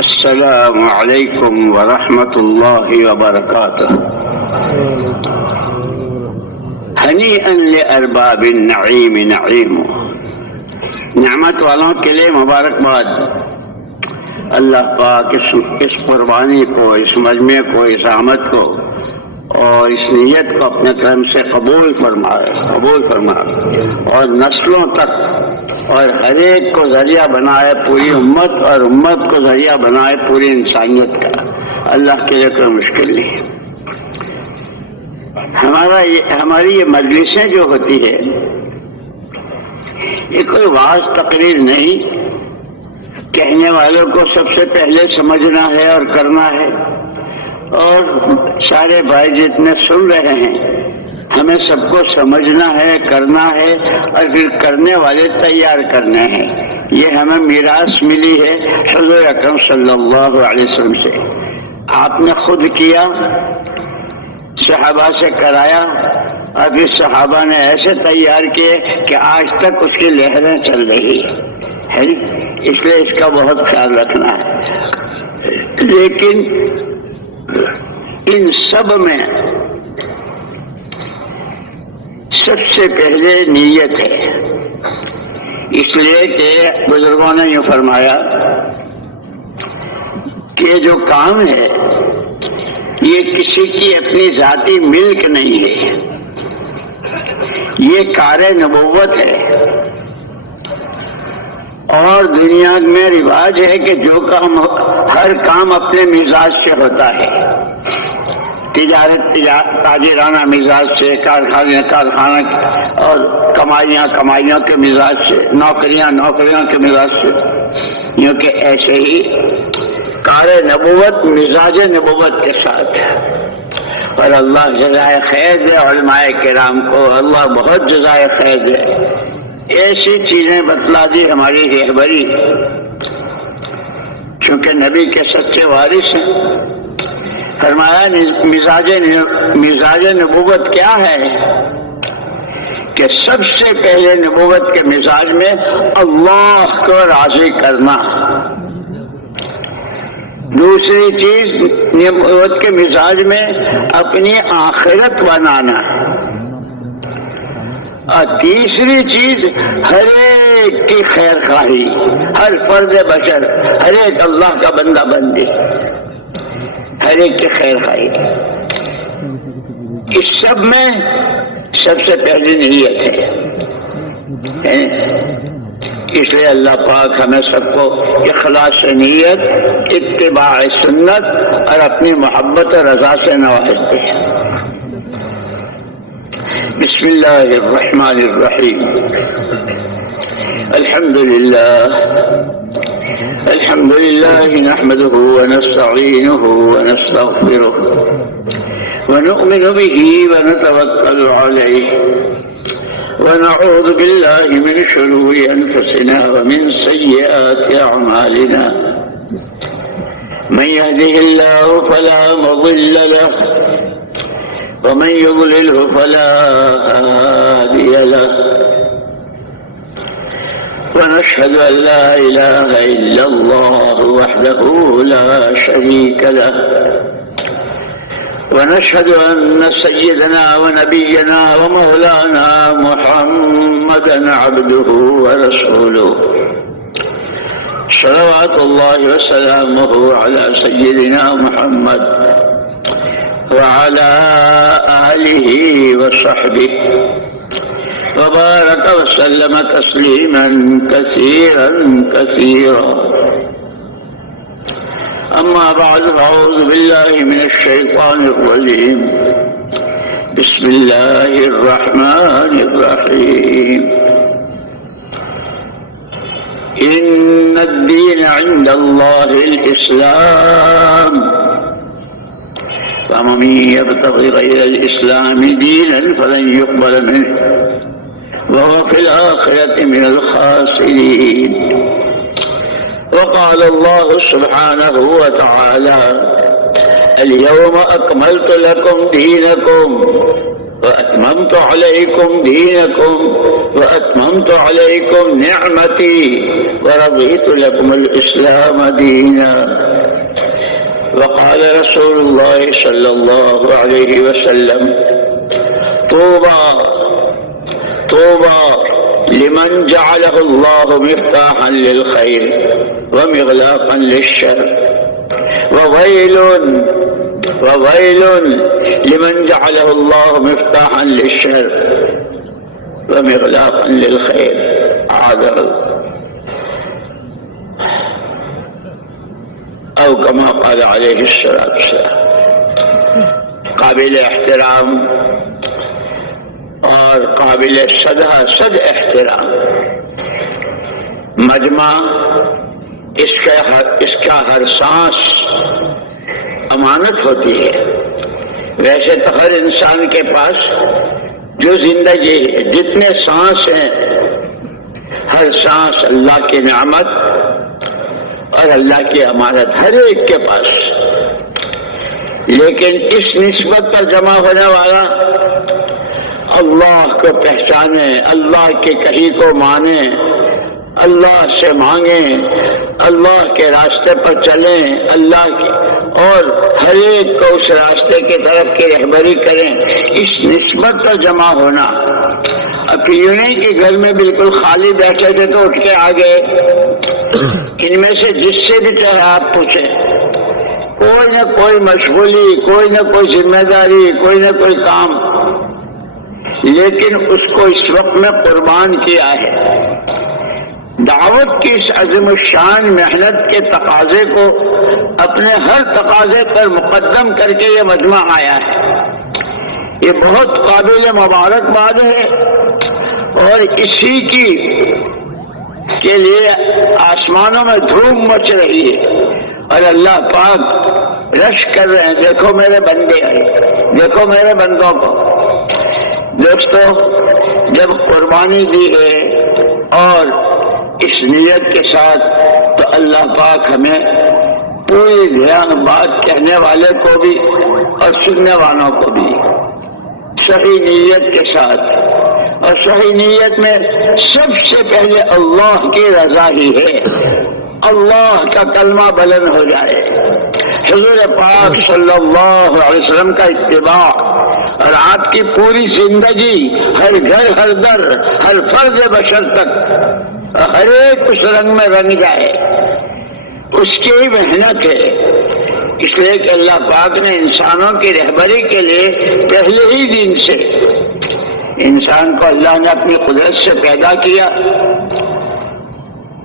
السلام علیکم ورحمۃ اللہ وبرکاتہ۔ ہنیئا لارباب النعیم نعیم، نعمت والوں کے لیے مبارکباد۔ اللہ پاک اس قربانی کو، اس مجمع کو، اس آمد کو اور اس نیت کو اپنے کرم سے قبول فرمائے اور نسلوں تک اور ہر ایک کو ذریعہ بنائے پوری امت، اور امت کو ذریعہ بنائے پوری انسانیت کا۔ اللہ کے لیے کوئی مشکل نہیں۔ ہماری یہ مجلسیں جو ہوتی ہے یہ کوئی واعظ تقریر نہیں، کہنے والوں کو سب سے پہلے سمجھنا ہے اور کرنا ہے، اور سارے بھائی جتنے سن رہے ہیں ہمیں سب کو سمجھنا ہے، کرنا ہے، اور پھر کرنے والے تیار کرنے ہیں۔ یہ ہمیں میراث ملی ہے حضور اکرم صلی اللہ علیہ وسلم سے۔ آپ نے خود کیا، صحابہ سے کرایا، اور پھر صحابہ نے ایسے تیار کیے کہ آج تک اس کی لہریں چل رہی ہے، اس لیے اس کا بہت خیال رکھنا ہے۔ لیکن ان سب میں سب سے پہلے نیت ہے، اس لیے کہ بزرگوں نے یہ فرمایا کہ جو کام ہے یہ کسی کی اپنی ذاتی ملک نہیں ہے، یہ کار نبوت ہے۔ اور دنیا میں رواج ہے کہ جو کام، ہر کام اپنے مزاج سے ہوتا ہے، تاجرانہ مزاج سے، کارخانہ اور کمائیاں کے مزاج سے، نوکریاں کے مزاج سے، کیونکہ ایسے ہی کار نبوت مزاج نبوت کے ساتھ۔ اور اللہ جزائے خیر دے علماء کرام کو، اللہ بہت جزائے خیر دے، ایسی چیزیں بتلا دی ہماری رہبری، چونکہ نبی کے سچے وارث ہیں۔ فرمایا مزاج نبوت کیا ہے کہ سب سے پہلے نبوت کے مزاج میں اللہ کو راضی کرنا، دوسری چیز نبوت کے مزاج میں اپنی آخرت بنانا، اور تیسری چیز ہر ایک کی خیر خواہی، ہر فرد بشر، ہر ایک اللہ کا بندہ بندی، ہر ایک کی خیر خواہی۔ اس سب میں سب سے پہلی نیت ہے۔ اس لیے اللہ پاک ہمیں سب کو اخلاص نیت، اتباع سنت اور اپنی محبت اور رضا سے نوازتے ہیں۔ بسم اللہ الرحمن الرحیم۔ الحمد للہ نحمده ونستعینه ونستغفره ونؤمن به ونتوکل علیہ ونعوذ باللہ من شرور انفسنا ومن سیئات اعمالنا، من يهده الله فلا مضل له ومن يضلله فلا هادي له، ونشهد أن لا إله إلا الله وحده لا شريك له، ونشهد أن سيدنا ونبينا ومولانا محمدا عبده ورسوله، صلوات الله وسلامه على سيدنا محمد وعلى آله وصحبه وبارك وسلم تسليما كثيرا كثيرا۔ أما بعد، فأعوذ بالله من الشيطان الرجيم، بسم الله الرحمن الرحيم۔ إن الدين عند الله الإسلام، فمن يبتغي غير الإسلام دينا فلن يقبل منه وهو في الآخرة من الخاسرين۔ وقال الله سبحانه وتعالى: اليوم أكملت لكم دينكم وأتممت عليكم دينكم وأتممت عليكم نعمتي ورضيت لكم الإسلام دينا. وقال رسول الله صلى الله عليه وسلم: طوبى لمن جعله الله مفتاحا للخير ومغلاقا للشر، وويل لمن جعله الله مفتاحا للشر ومغلاقا للخير. أعاذنا الله. أو كما قال عليه الصلاة والسلام. قابل احترام اور قابل صد احترام مجمع، اس کا ہر سانس امانت ہوتی ہے. ویسے تو ہر انسان کے پاس جو زندگی ہے، جتنے سانس ہیں، ہر سانس اللہ کی نعمت اور اللہ کی امانت ہر ایک کے پاس. لیکن اس نسبت پر جمع ہونے والا اللہ کو پہچانے، اللہ کے کہی کو مانے، اللہ سے مانگیں، اللہ کے راستے پر چلیں، اللہ کی اور ہر ایک کو اس راستے کی طرف کی رہبری کریں، اس نسبت پر جمع ہونا. اب یوں نہیں کہ گھر میں بالکل خالی بیٹھے تھے تو اٹھ کے آ گئے. ان میں سے جس سے بھی چاہے آپ پوچھیں، کوئی نہ کوئی مشغولی، کوئی نہ کوئی ذمہ داری، کوئی نہ کوئی کام، لیکن اس کو اس وقت میں قربان کیا ہے. دعوت کی اس عظیم الشان محنت کے تقاضے کو اپنے ہر تقاضے پر مقدم کر کے یہ مجمع آیا ہے. یہ بہت قابل مبارکباد ہے اور اسی کے لیے آسمانوں میں دھوم مچ رہی ہے اور اللہ پاک رش کر رہے ہیں. دیکھو میرے بندے ہیں، دیکھو میرے بندوں کو. دوستو، جب قربانی دی ہے اور اس نیت کے ساتھ، تو اللہ پاک ہمیں پوری دھیان بات کہنے والے کو بھی اور سننے والوں کو بھی صحیح نیت کے ساتھ، اور صحیح نیت میں سب سے پہلے اللہ کی رضا ہی ہے. اللہ کا کلمہ بلند ہو جائے، حضور پاک صلی اللہ علیہ وسلم کا اتباع، اور آپ کی پوری زندگی ہر گھر، ہر در، ہر فرد بشر تک ہر ایک اس رنگ میں رنگ جائے. اس کی ہی محنت ہے. اس لیے کہ اللہ پاک نے انسانوں کی رہبری کے لیے پہلے ہی دن سے انسان کو اللہ نے اپنی قدرت سے پیدا کیا.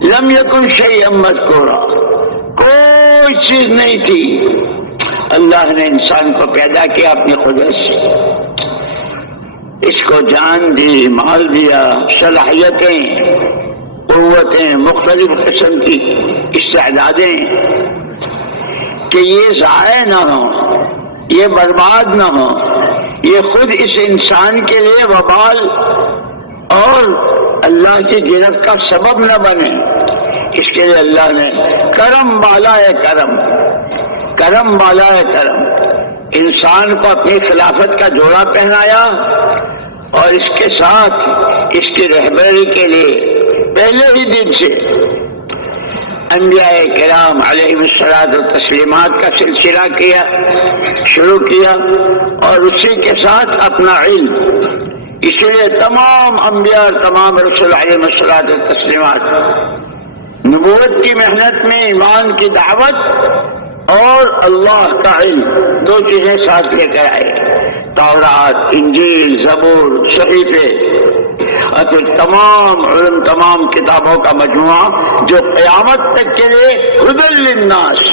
لم یکن شیئا مذکورا، کوئی چیز نہیں تھی، اللہ نے انسان کو پیدا کیا اپنی قدرت سے. اس کو جان دی، مال دیا، صلاحیتیں، قوتیں، مختلف قسم کی استعدادیں، کہ یہ ضائع نہ ہو، یہ برباد نہ ہو، یہ خود اس انسان کے لیے وبال اور اللہ کی جنت کا سبب نہ بنے. اس کے لیے اللہ نے کرم بالائے کرم، کرم بالائے کرم، انسان کو اپنی خلافت کا جوڑا پہنایا اور اس کے ساتھ اس کی رہبری کے لیے پہلے ہی دن سے انبیاء کرام علیہم الصلاۃ والتسلیمات کا سلسلہ شروع کیا، اور اسی کے ساتھ اپنا علم. اس لیے تمام انبیاء اور تمام رسول علیہم الصلاۃ والتسلیمات نبوت کی محنت میں ایمان کی دعوت اور اللہ کا علم، دو چیزیں ساتھ لے کر آئے. تورات، انجیل، زبور، صحیفے، اور پھر تمام علم، تمام کتابوں کا مجموعہ جو قیامت تک کے لیے ہدی للناس.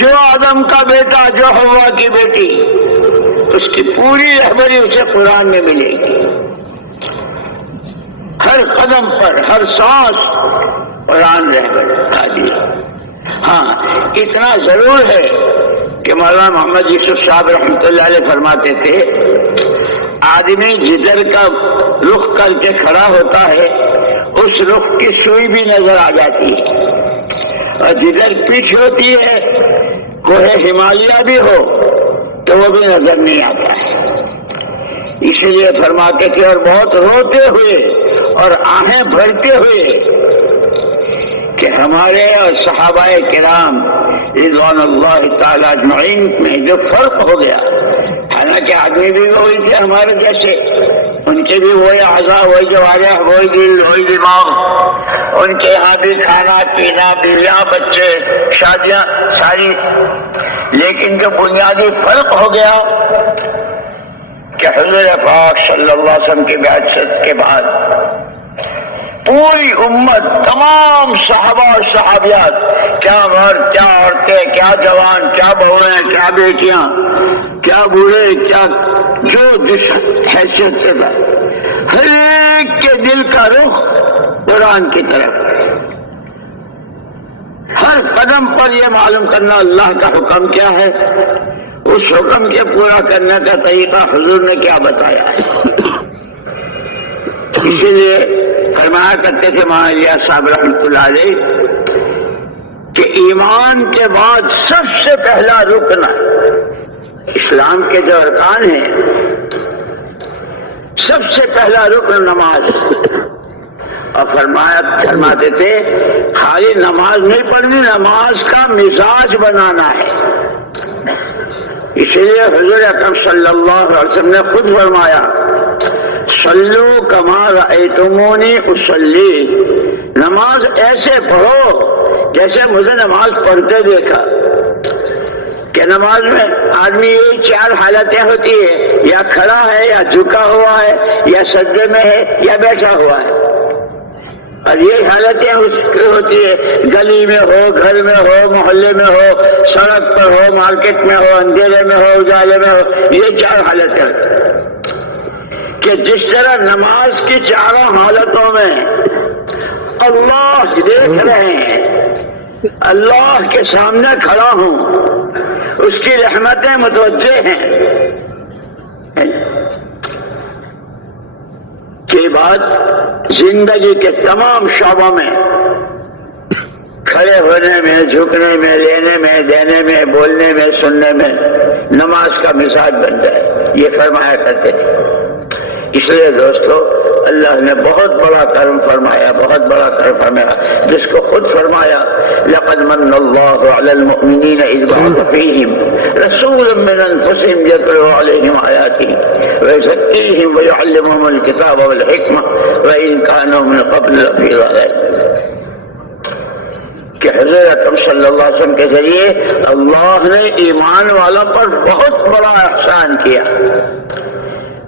جو آدم کا بیٹا، جو حوا کی بیٹی، اس کی پوری رہبری اسے قرآن میں ملے گی. ہر قدم پر، ہر سانس قرآن رہبری. ہاں، اتنا ضرور ہے کہ مولانا محمد یوسف صاحب رحمۃ اللہ علیہ فرماتے تھے، آدمی جدھر کا رخ کر کے کھڑا ہوتا ہے اس رخ کی سوئی بھی نظر آ جاتی ہے، اور جدھر پیچھ ہوتی ہے کوہ ہمالیہ بھی ہو تو وہ بھی نظر نہیں آتا ہے. اس لیے فرماتے تھے اور بہت روتے ہوئے اور آہیں بھرتے ہوئے کہ ہمارے اور صحابہ کرام رضوان اللہ تعالی اجمعین میں جو فرق ہو گیا، حالانکہ آدمی بھی وہی تھے ہمارے جیسے، ان کے بھی وہی اعضاء، وہی جوارح، وہی دل، وہی دماغ، ان کے یہاں بھی کھانا پینا، بیویاں، بچے، شادیاں ساری، لیکن جو بنیادی فرق ہو گیا کہ حضور پاک صلی اللہ علیہ وسلم کی بعثت کے بعد پوری امت، تمام صحابہ اور صحابیات، کیا مرد، کیا عورتیں، کیا جوان، کیا بہویں، کیا بیٹیاں، کیا بوڑھے، کیا جو جس حیثیت سے تھا، ہر ایک کے دل کا رخ قرآن کی طرف، ہر قدم پر یہ معلوم کرنا اللہ کا حکم کیا ہے، اس حکم کے پورا کرنے کا طریقہ حضور نے کیا بتایا ہے۔ اسی لیے فرمایا کرتے تھے مولانا الیاس صاحب رحمۃ اللہ علیہ کہ ایمان کے بعد سب سے پہلا رکن اسلام کے جو ارکان ہیں، سب سے پہلا رکن نماز، اور فرماتے تھے خالی نماز نہیں پڑھنی، نماز کا مزاج بنانا ہے۔ اسی لیے حضور اکرم صلی اللہ علیہ وسلم نے خود فرمایا صلو کما رأیتمونی اصلی، نماز ایسے پڑھو جیسے مجھے نماز پڑھتے دیکھا۔ کہ نماز میں آدمی یہ چار حالتیں ہوتی ہے، یا کھڑا ہے، یا جھکا ہوا ہے، یا سجدے میں ہے، یا بیٹھا ہوا ہے، اور یہ حالتیں اس کی ہوتی ہے، گلی میں ہو، گھر میں ہو، محلے میں ہو، سڑک پر ہو، مارکیٹ میں ہو، اندھیرے میں ہو، اجالے میں ہو، یہ چار حالتیں کہ جس طرح نماز کی چاروں حالتوں میں اللہ دیکھ رہے ہیں، اللہ کے سامنے کھڑا ہوں، اس کی رحمتیں متوجہ ہیں، کے بعد زندگی کے تمام شعبوں میں کھڑے ہونے میں، جھکنے میں، لینے میں، دینے میں، بولنے میں، سننے میں نماز کا مزاج بن جائے، یہ فرمایا کرتے تھے۔ اس لیے دوستو اللہ نے بہت بڑا کرم فرمایا، بہت بڑا کرم فرمایا، جس کو خود فرمایا لقد من اللہ علی المؤمنین اذ بعث فیہم رسولا من انفسہم یتلو علیہم آیاتہ ویزکیہم ویعلمہم الکتاب والحکمہ وإن کانوا من قبل لفی ضلال، کہ حضور اکرم صلی اللہ علیہ وسلم کے ذریعے اللہ نے ایمان والوں پر بہت بڑا احسان کیا۔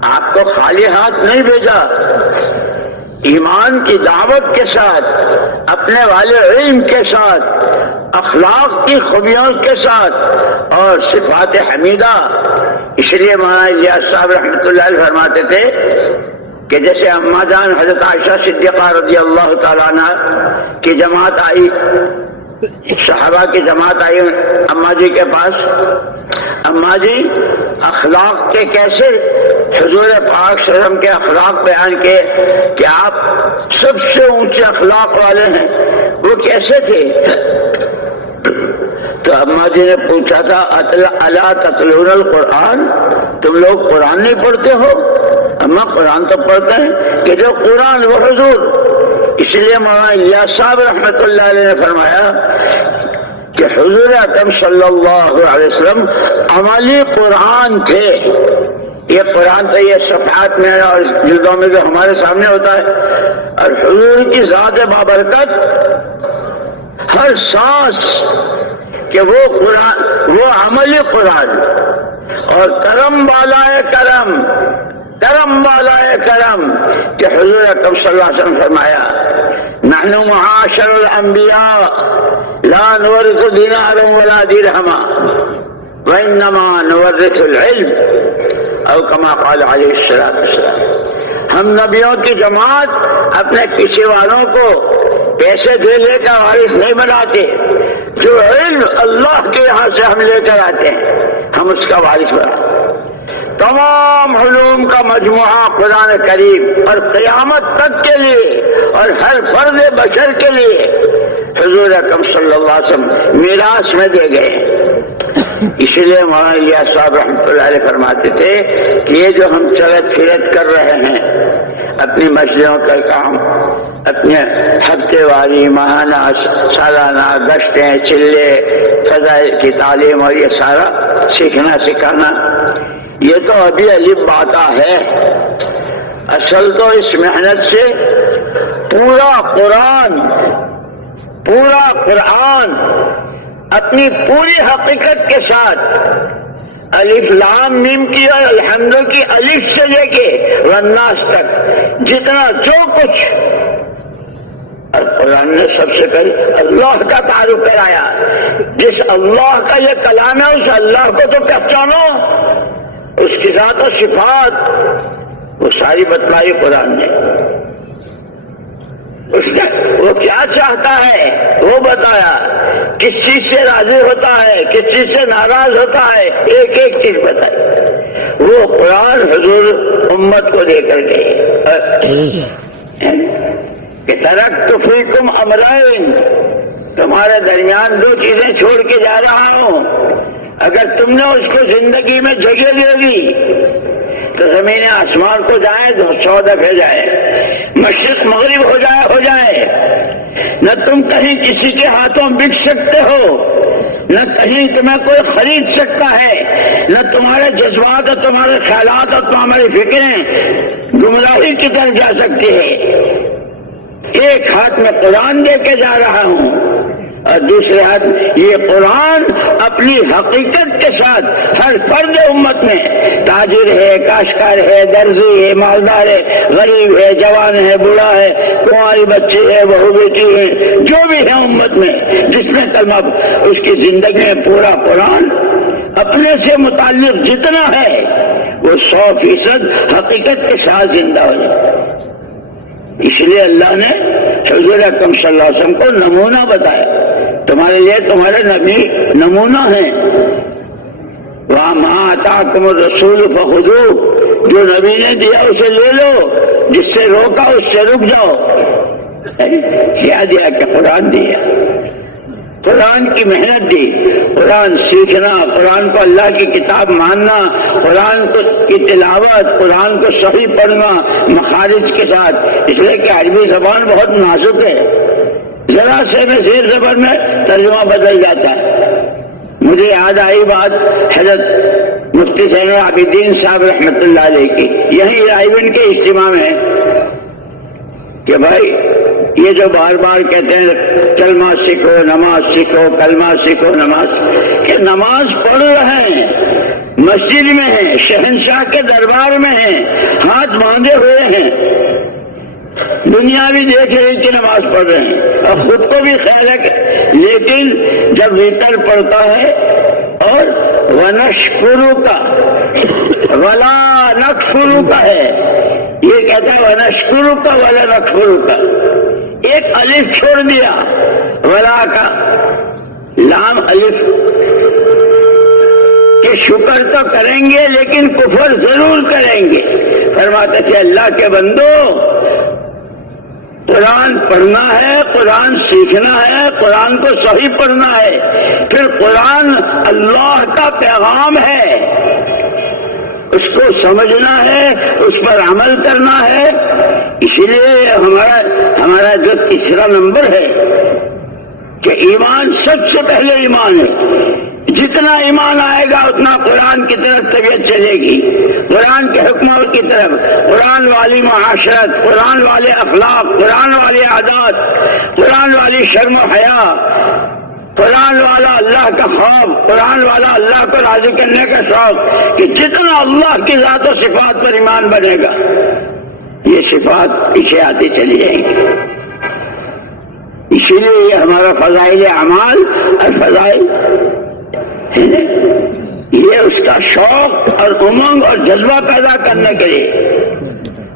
آپ کو خالی ہاتھ نہیں بھیجا، ایمان کی دعوت کے ساتھ، اپنے والے علم کے ساتھ، اخلاق کی خوبیوں کے ساتھ اور صفات حمیدہ۔ اس لیے مولانا الیاس صاحب رحمۃ اللہ علیہ فرماتے تھے کہ جیسے اماں جان حضرت عائشہ صدیقہ رضی اللہ تعالیٰ عنہ کی جماعت آئی، صحابہ کی جماعت آئی اماں جی کے پاس، اماں جی اخلاق کے کیسے حضور پاک صلی اللہ علیہ وسلم کے اخلاق بیان کیے کہ آپ سب سے اونچے اخلاق والے ہیں، وہ کیسے تھے؟ تو اماں جی نے پوچھا تھا الا تتلون القرآن، تم لوگ قرآن نہیں پڑھتے ہو؟ اماں قرآن تو پڑھتے ہیں کہ جو قرآن وہ حضور۔ اس لیے مولانا الیاس صاحب رحمۃ اللہ علیہ نے فرمایا کہ حضور اکرم صلی اللہ علیہ وسلم عملی قرآن تھے۔ یہ قرآن تو یہ صفحات میں اور جلدوں میں جو ہمارے سامنے ہوتا ہے، اور حضور کی ذات بابرکت ہر سانس کہ وہ قرآن، وہ عملی قرآن، اور کرم والا کرم، کرم والا کرم کہ حضور اکرم صلی اللہ علیہ وسلم فرمایا نحن معاشر الانبیاء لا نورث دینارا ولا درہما وانما نورث العلم او کما قال علیہ الصلوۃ والسلام، ہم نبیوں کی جماعت اپنے پیچھے والوں کو پیسے دے لے کر وارث نہیں بناتے، جو علم اللہ کے یہاں سے ہم لے کر آتے ہیں ہم اس کا وارث بناتے۔ تمام علوم کا مجموعہ قرآن کریم اور قیامت تک کے لیے اور ہر فرد بشر کے لیے حضور اکرم صلی اللہ علیہ وسلم میراث میں دے گئے۔ اس لیے مولانا الیاس صاحب رحمۃ اللہ علیہ فرماتے تھے کہ یہ جو ہم چلت پھرت کر رہے ہیں اپنی مسجدوں کا کام، اپنے ہفتے واری، ماہانہ، سالانہ گشتیں، چلے، فضائل کی تعلیم اور یہ سارا سیکھنا سکھانا، یہ تو ابھی الف باتا ہے. اصل تو اس محنت سے پورا قرآن اپنی پوری حقیقت کے ساتھ الف لام میم کی اور الحمد کی الف سے لے کے والناس تک جتنا جو کچھ، اور قرآن نے سب سے پہلے اللہ کا تعارف کرایا. جس اللہ کا یہ کلام ہے اس اللہ کو تو پہچانو، اس کی ذات و صفات وہ ساری بتلائی قرآن نے. اس کا وہ کیا چاہتا ہے وہ بتایا، کس چیز سے راضی ہوتا ہے، کس چیز سے ناراض ہوتا ہے، ایک ایک چیز بتائی. وہ قرآن حضور امت کو دے کر گئے کہ ترکت فیکم امرین، تمہارے درمیان دو چیزیں چھوڑ کے جا رہا ہوں، اگر تم نے اس کو زندگی میں جگہ دے دی تو زمین آسمان کو جائے تو 100 دفعے جائے، مشرق مغرب ہو جائے، نہ تم کہیں کسی کے ہاتھوں بک سکتے ہو، نہ کہیں تمہیں کوئی خرید سکتا ہے، نہ تمہارے جذبات اور تمہارے خیالات اور تمہاری فکریں گمراہی کی طرف جا سکتی ہے. ایک ہاتھ میں قرآن دے کے جا رہا ہوں اور دوسرے ہاتھ یہ قرآن اپنی حقیقت کے ساتھ ہر فرد امت میں، تاجر ہے، کاشتکار ہے، درزی ہے، مالدار ہے، غریب ہے، جوان ہے، بوڑھا ہے، کنواری بچی ہے، بہو بیٹی ہے، جو بھی ہے امت میں جس نے کلمہ، اس کی زندگی میں پورا قرآن اپنے سے متعلق جتنا ہے وہ 100% حقیقت کے ساتھ زندہ ہو جائے. اس لیے اللہ نے حضور اکرم صلی اللہ علیہ وسلم کو نمونہ بتایا، تمہارے لیے تمہارے نبی نمونہ ہیں. وَمَا آتَاكُمُ الرَّسُولُ فَخُذُوهُ، جو نبی نے دیا اسے لے لو، جس سے روکا اس سے رک جاؤ. کیا دیا کہ قرآن دیا، قرآن کی محنت دی، قرآن سیکھنا، قرآن کو اللہ کی کتاب ماننا، قرآن کی تلاوت، قرآن کو صحیح پڑھنا مخارج کے ساتھ. اس لیے کہ عربی زبان بہت نازک ہے، ذرا سے میں زیر زبان میں ترجمہ بدل جاتا ہے. مجھے یاد آئی بات حضرت مفتی زین العابدین صاحب رحمۃ اللہ علیہ کی، یہی رائبن کے اجتماع میں، کہ بھائی یہ جو بار بار کہتے ہیں کلمہ سیکھو، نماز سیکھو، کلمہ سیکھو، نماز، کہ نماز پڑھ رہے ہیں، مسجد میں ہیں، شہنشاہ کے دربار میں ہیں، ہاتھ باندھے ہوئے ہیں، دنیا بھی دیکھ رہی کہ نماز پڑھ رہے ہیں اور خود کو بھی خیال ہے، لیکن جب بھیتر پڑتا ہے اور وَنَشْكُرُكَ وَلَا نَكْفُرُكَ ہے، یہ کہتا ہے وَنَشْكُرُكَ وَلَا نَكْفُرُكَ، ایک الف چھوڑ دیا، ولا کا لام الف، کہ شکر تو کریں گے لیکن کفر ضرور کریں گے. فرماتے تھے اللہ کے بندو، قرآن پڑھنا ہے، قرآن سیکھنا ہے، قرآن کو صحیح پڑھنا ہے، پھر قرآن اللہ کا پیغام ہے، اس کو سمجھنا ہے، اس پر عمل کرنا ہے. اس لیے ہمارا جو تیسرا نمبر ہے کہ ایمان سب سے پہلے ایمان ہے. جتنا ایمان آئے گا اتنا قرآن کی طرف طبیعت چلے گی، قرآن کے حکموں کی طرف، قرآن والی معاشرت، قرآن والے اخلاق، قرآن والے عادات، قرآن والی شرم و حیا، قرآن والا اللہ کا خوف، قرآن والا اللہ کو راضی کرنے کا شوق، کہ جتنا اللہ کی ذات و صفات پر ایمان بنے گا یہ صفات پیچھے آتی چلی جائیں گی. اسی لیے یہ ہمارا فضائل اعمال اور فضائل ہے نا، یہ اس کا شوق اور امنگ اور جذبہ پیدا کرنے کے لیے،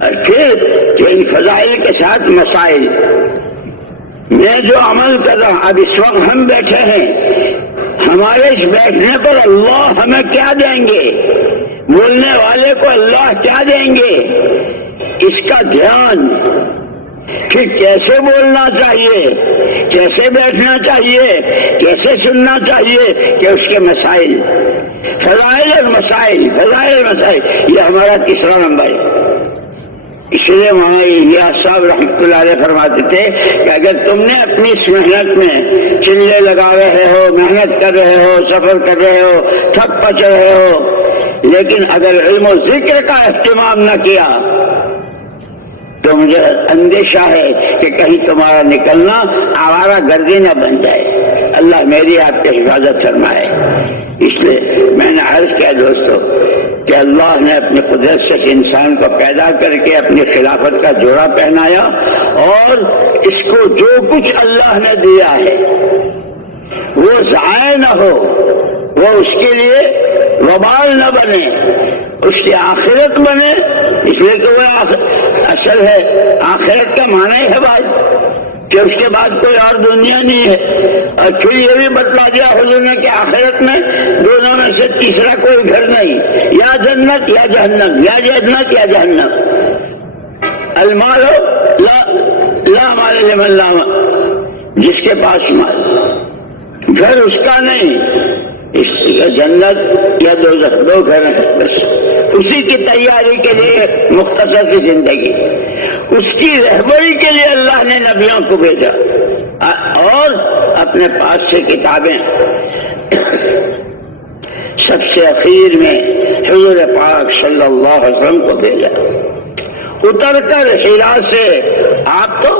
اور پھر کہ ان فضائل کے ساتھ مسائل. میں جو عمل کر رہا ہوں، اب اس وقت ہم بیٹھے ہیں، ہمارے اس بیٹھنے پر اللہ ہمیں کیا دیں گے، بولنے والے کو اللہ کیا دیں گے، اس کا دھیان پھر کیسے بولنا چاہیے، کیسے بیٹھنا چاہیے، کیسے سننا چاہیے، کہ اس کے مسائل، فضائل اور مسائل، فضائل اور مسائل، یہ ہمارا تیسرا نمبر ہے۔ اس لیے وہاں صاحب رحمۃ اللہ علیہ فرماتے تھے کہ اگر تم نے اپنی اس محنت میں چلے لگا رہے ہو، محنت کر رہے ہو، سفر کر رہے ہو، تھک پچ رہے ہو، لیکن اگر علم و ذکر کا اہتمام نہ کیا تو مجھے اندیشہ ہے کہ کہیں تمہارا نکلنا آوارہ گردی نہ بن جائے۔ اللہ میری آپ کی حفاظت فرمائے۔ اس لیے میں نے عرض کیا دوستو کہ اللہ نے اپنی قدرت سے انسان کو پیدا کر کے اپنی خلافت کا جوڑا پہنایا، اور اس کو جو کچھ اللہ نے دیا ہے وہ ضائع نہ ہو، وہ اس کے لیے وبال نہ بنے، اس کی آخرت بنے۔ اس لیے کہ وہ اصل ہے، آخرت کا معنی ہے بھائی کہ اس کے بعد کوئی اور دنیا نہیں ہے۔ اور پھر یہ بھی بتلا دیا حضور نے کہ آخرت میں دونوں میں سے تیسرا کوئی گھر نہیں، یا جنت یا جہنم، یا جنت یا جہنم۔ المال لا مال لمن لا مال، جس کے پاس مال، گھر اس کا نہیں، اس کا جنت یا دوزخ، دو گھر ہیں بس۔ اسی کی تیاری کے لیے مختصر کی زندگی، اس کی رہبری کے لیے اللہ نے نبیوں کو بھیجا، اور اپنے پاس سے کتابیں سب سے اخیر میں حضور پاک صلی اللہ علیہ وسلم کو بھیجا۔ اتر کر ہیرا سے، آپ تو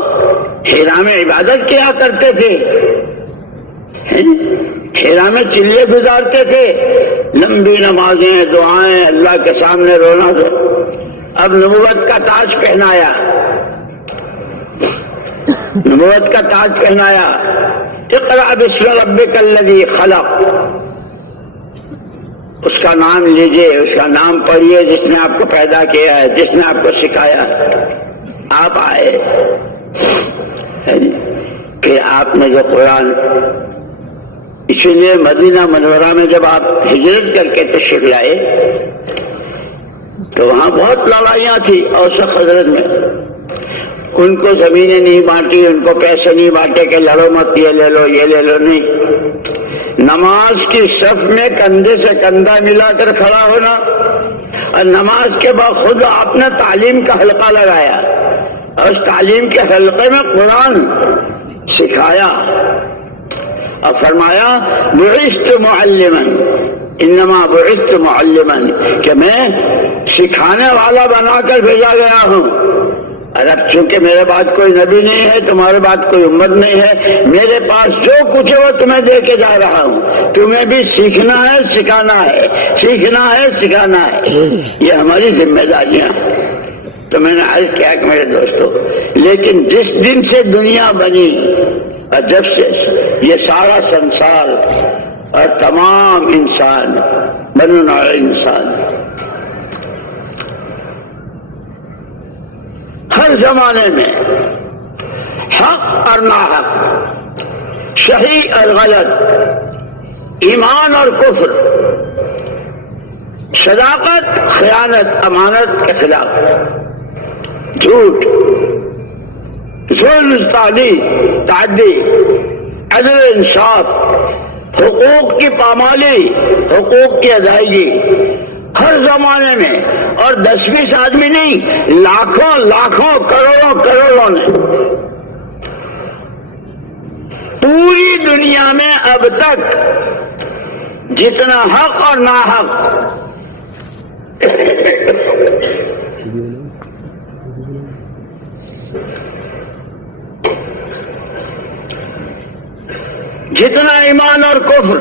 ہیرا میں عبادت کیا کرتے تھے، ہیرا میں چلے گزارتے تھے، لمبی نمازیں، دعائیں، اللہ کے سامنے رونا دو۔ اب نبوت کا تاج پہنایا، نبوت کا تاج پہنایا۔ اقرأ باسم ربک الذی خلق، اس کا نام لیجئے، اس کا نام پڑھیے جس نے آپ کو پیدا کیا ہے، جس نے آپ کو سکھایا۔ آپ آئے کہ آپ نے جو قرآن، اسی لیے مدینہ منورہ میں جب آپ ہجرت کر کے تشریف لائے تو وہاں بہت لڑائیاں تھی اوس و خزرج میں۔ ان کو زمینیں نہیں بانٹی، ان کو پیسے نہیں بانٹے کہ لڑو مت، یہ لے لو یہ لے لو، نہیں۔ نماز کی صف میں کندھے سے کندھا ملا کر کھڑا ہونا، اور نماز کے بعد خود آپ نے تعلیم کا حلقہ لگایا، اور اس تعلیم کے حلقے میں قرآن سکھایا، اور فرمایا بعثت معلما، انما بعثت معلما، کہ میں سکھانے والا بنا کر بھیجا گیا ہوں۔ اور اب چونکہ میرے بعد کوئی نبی نہیں ہے، تمہارے بعد کوئی امت نہیں ہے، میرے پاس جو کچھ ہے وہ تمہیں دے کے جا رہا ہوں، تمہیں بھی سیکھنا ہے سکھانا ہے، سیکھنا ہے سکھانا ہے، یہ ہماری ذمہ داریاں ہیں۔ تو میں نے عرض کیا کہ میرے دوستو، لیکن جس دن سے دنیا بنی اور جب سے یہ سارا سنسار اور تمام انسان، بنو نوع انسان، ہر زمانے میں حق اور ناحق، صحیح اور غلط، ایمان اور کفر، صداقت، خیانت، امانت کے خلاف، جھوٹ، ظلم، تعدی، عدل، انصاف، حقوق کی پامالی، حقوق کی ادائیگی، ہر زمانے میں، اور 10-20 آدمی نہیں، لاکھوں لاکھوں کروڑوں کروڑوں نے پوری دنیا میں اب تک جتنا حق اور ناحق جتنا ایمان اور کفر،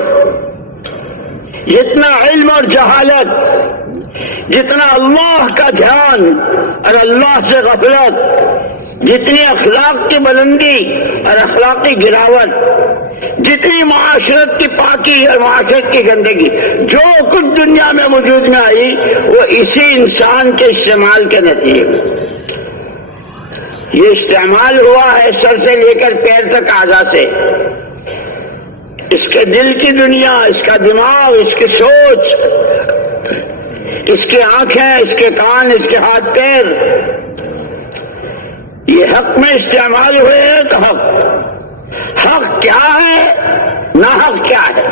جتنا علم اور جہالت، جتنا اللہ کا دھیان اور اللہ سے غفلت، جتنی اخلاق کی بلندی اور اخلاقی گراوٹ، جتنی معاشرت کی پاکی اور معاشرت کی گندگی، جو کچھ دنیا میں وجود میں آئی وہ اسی انسان کے استعمال کے نتیجے میں یہ استعمال ہوا ہے، سر سے لے کر پیر تک اعضاء سے۔ اس کے دل کی دنیا، اس کا دماغ، اس کی سوچ، اس کی آنکھیں، اس کے کان، اس کے ہاتھ پیر، یہ حق میں استعمال ہوئے ہیں تو حق کیا ہے ناحق کیا ہے،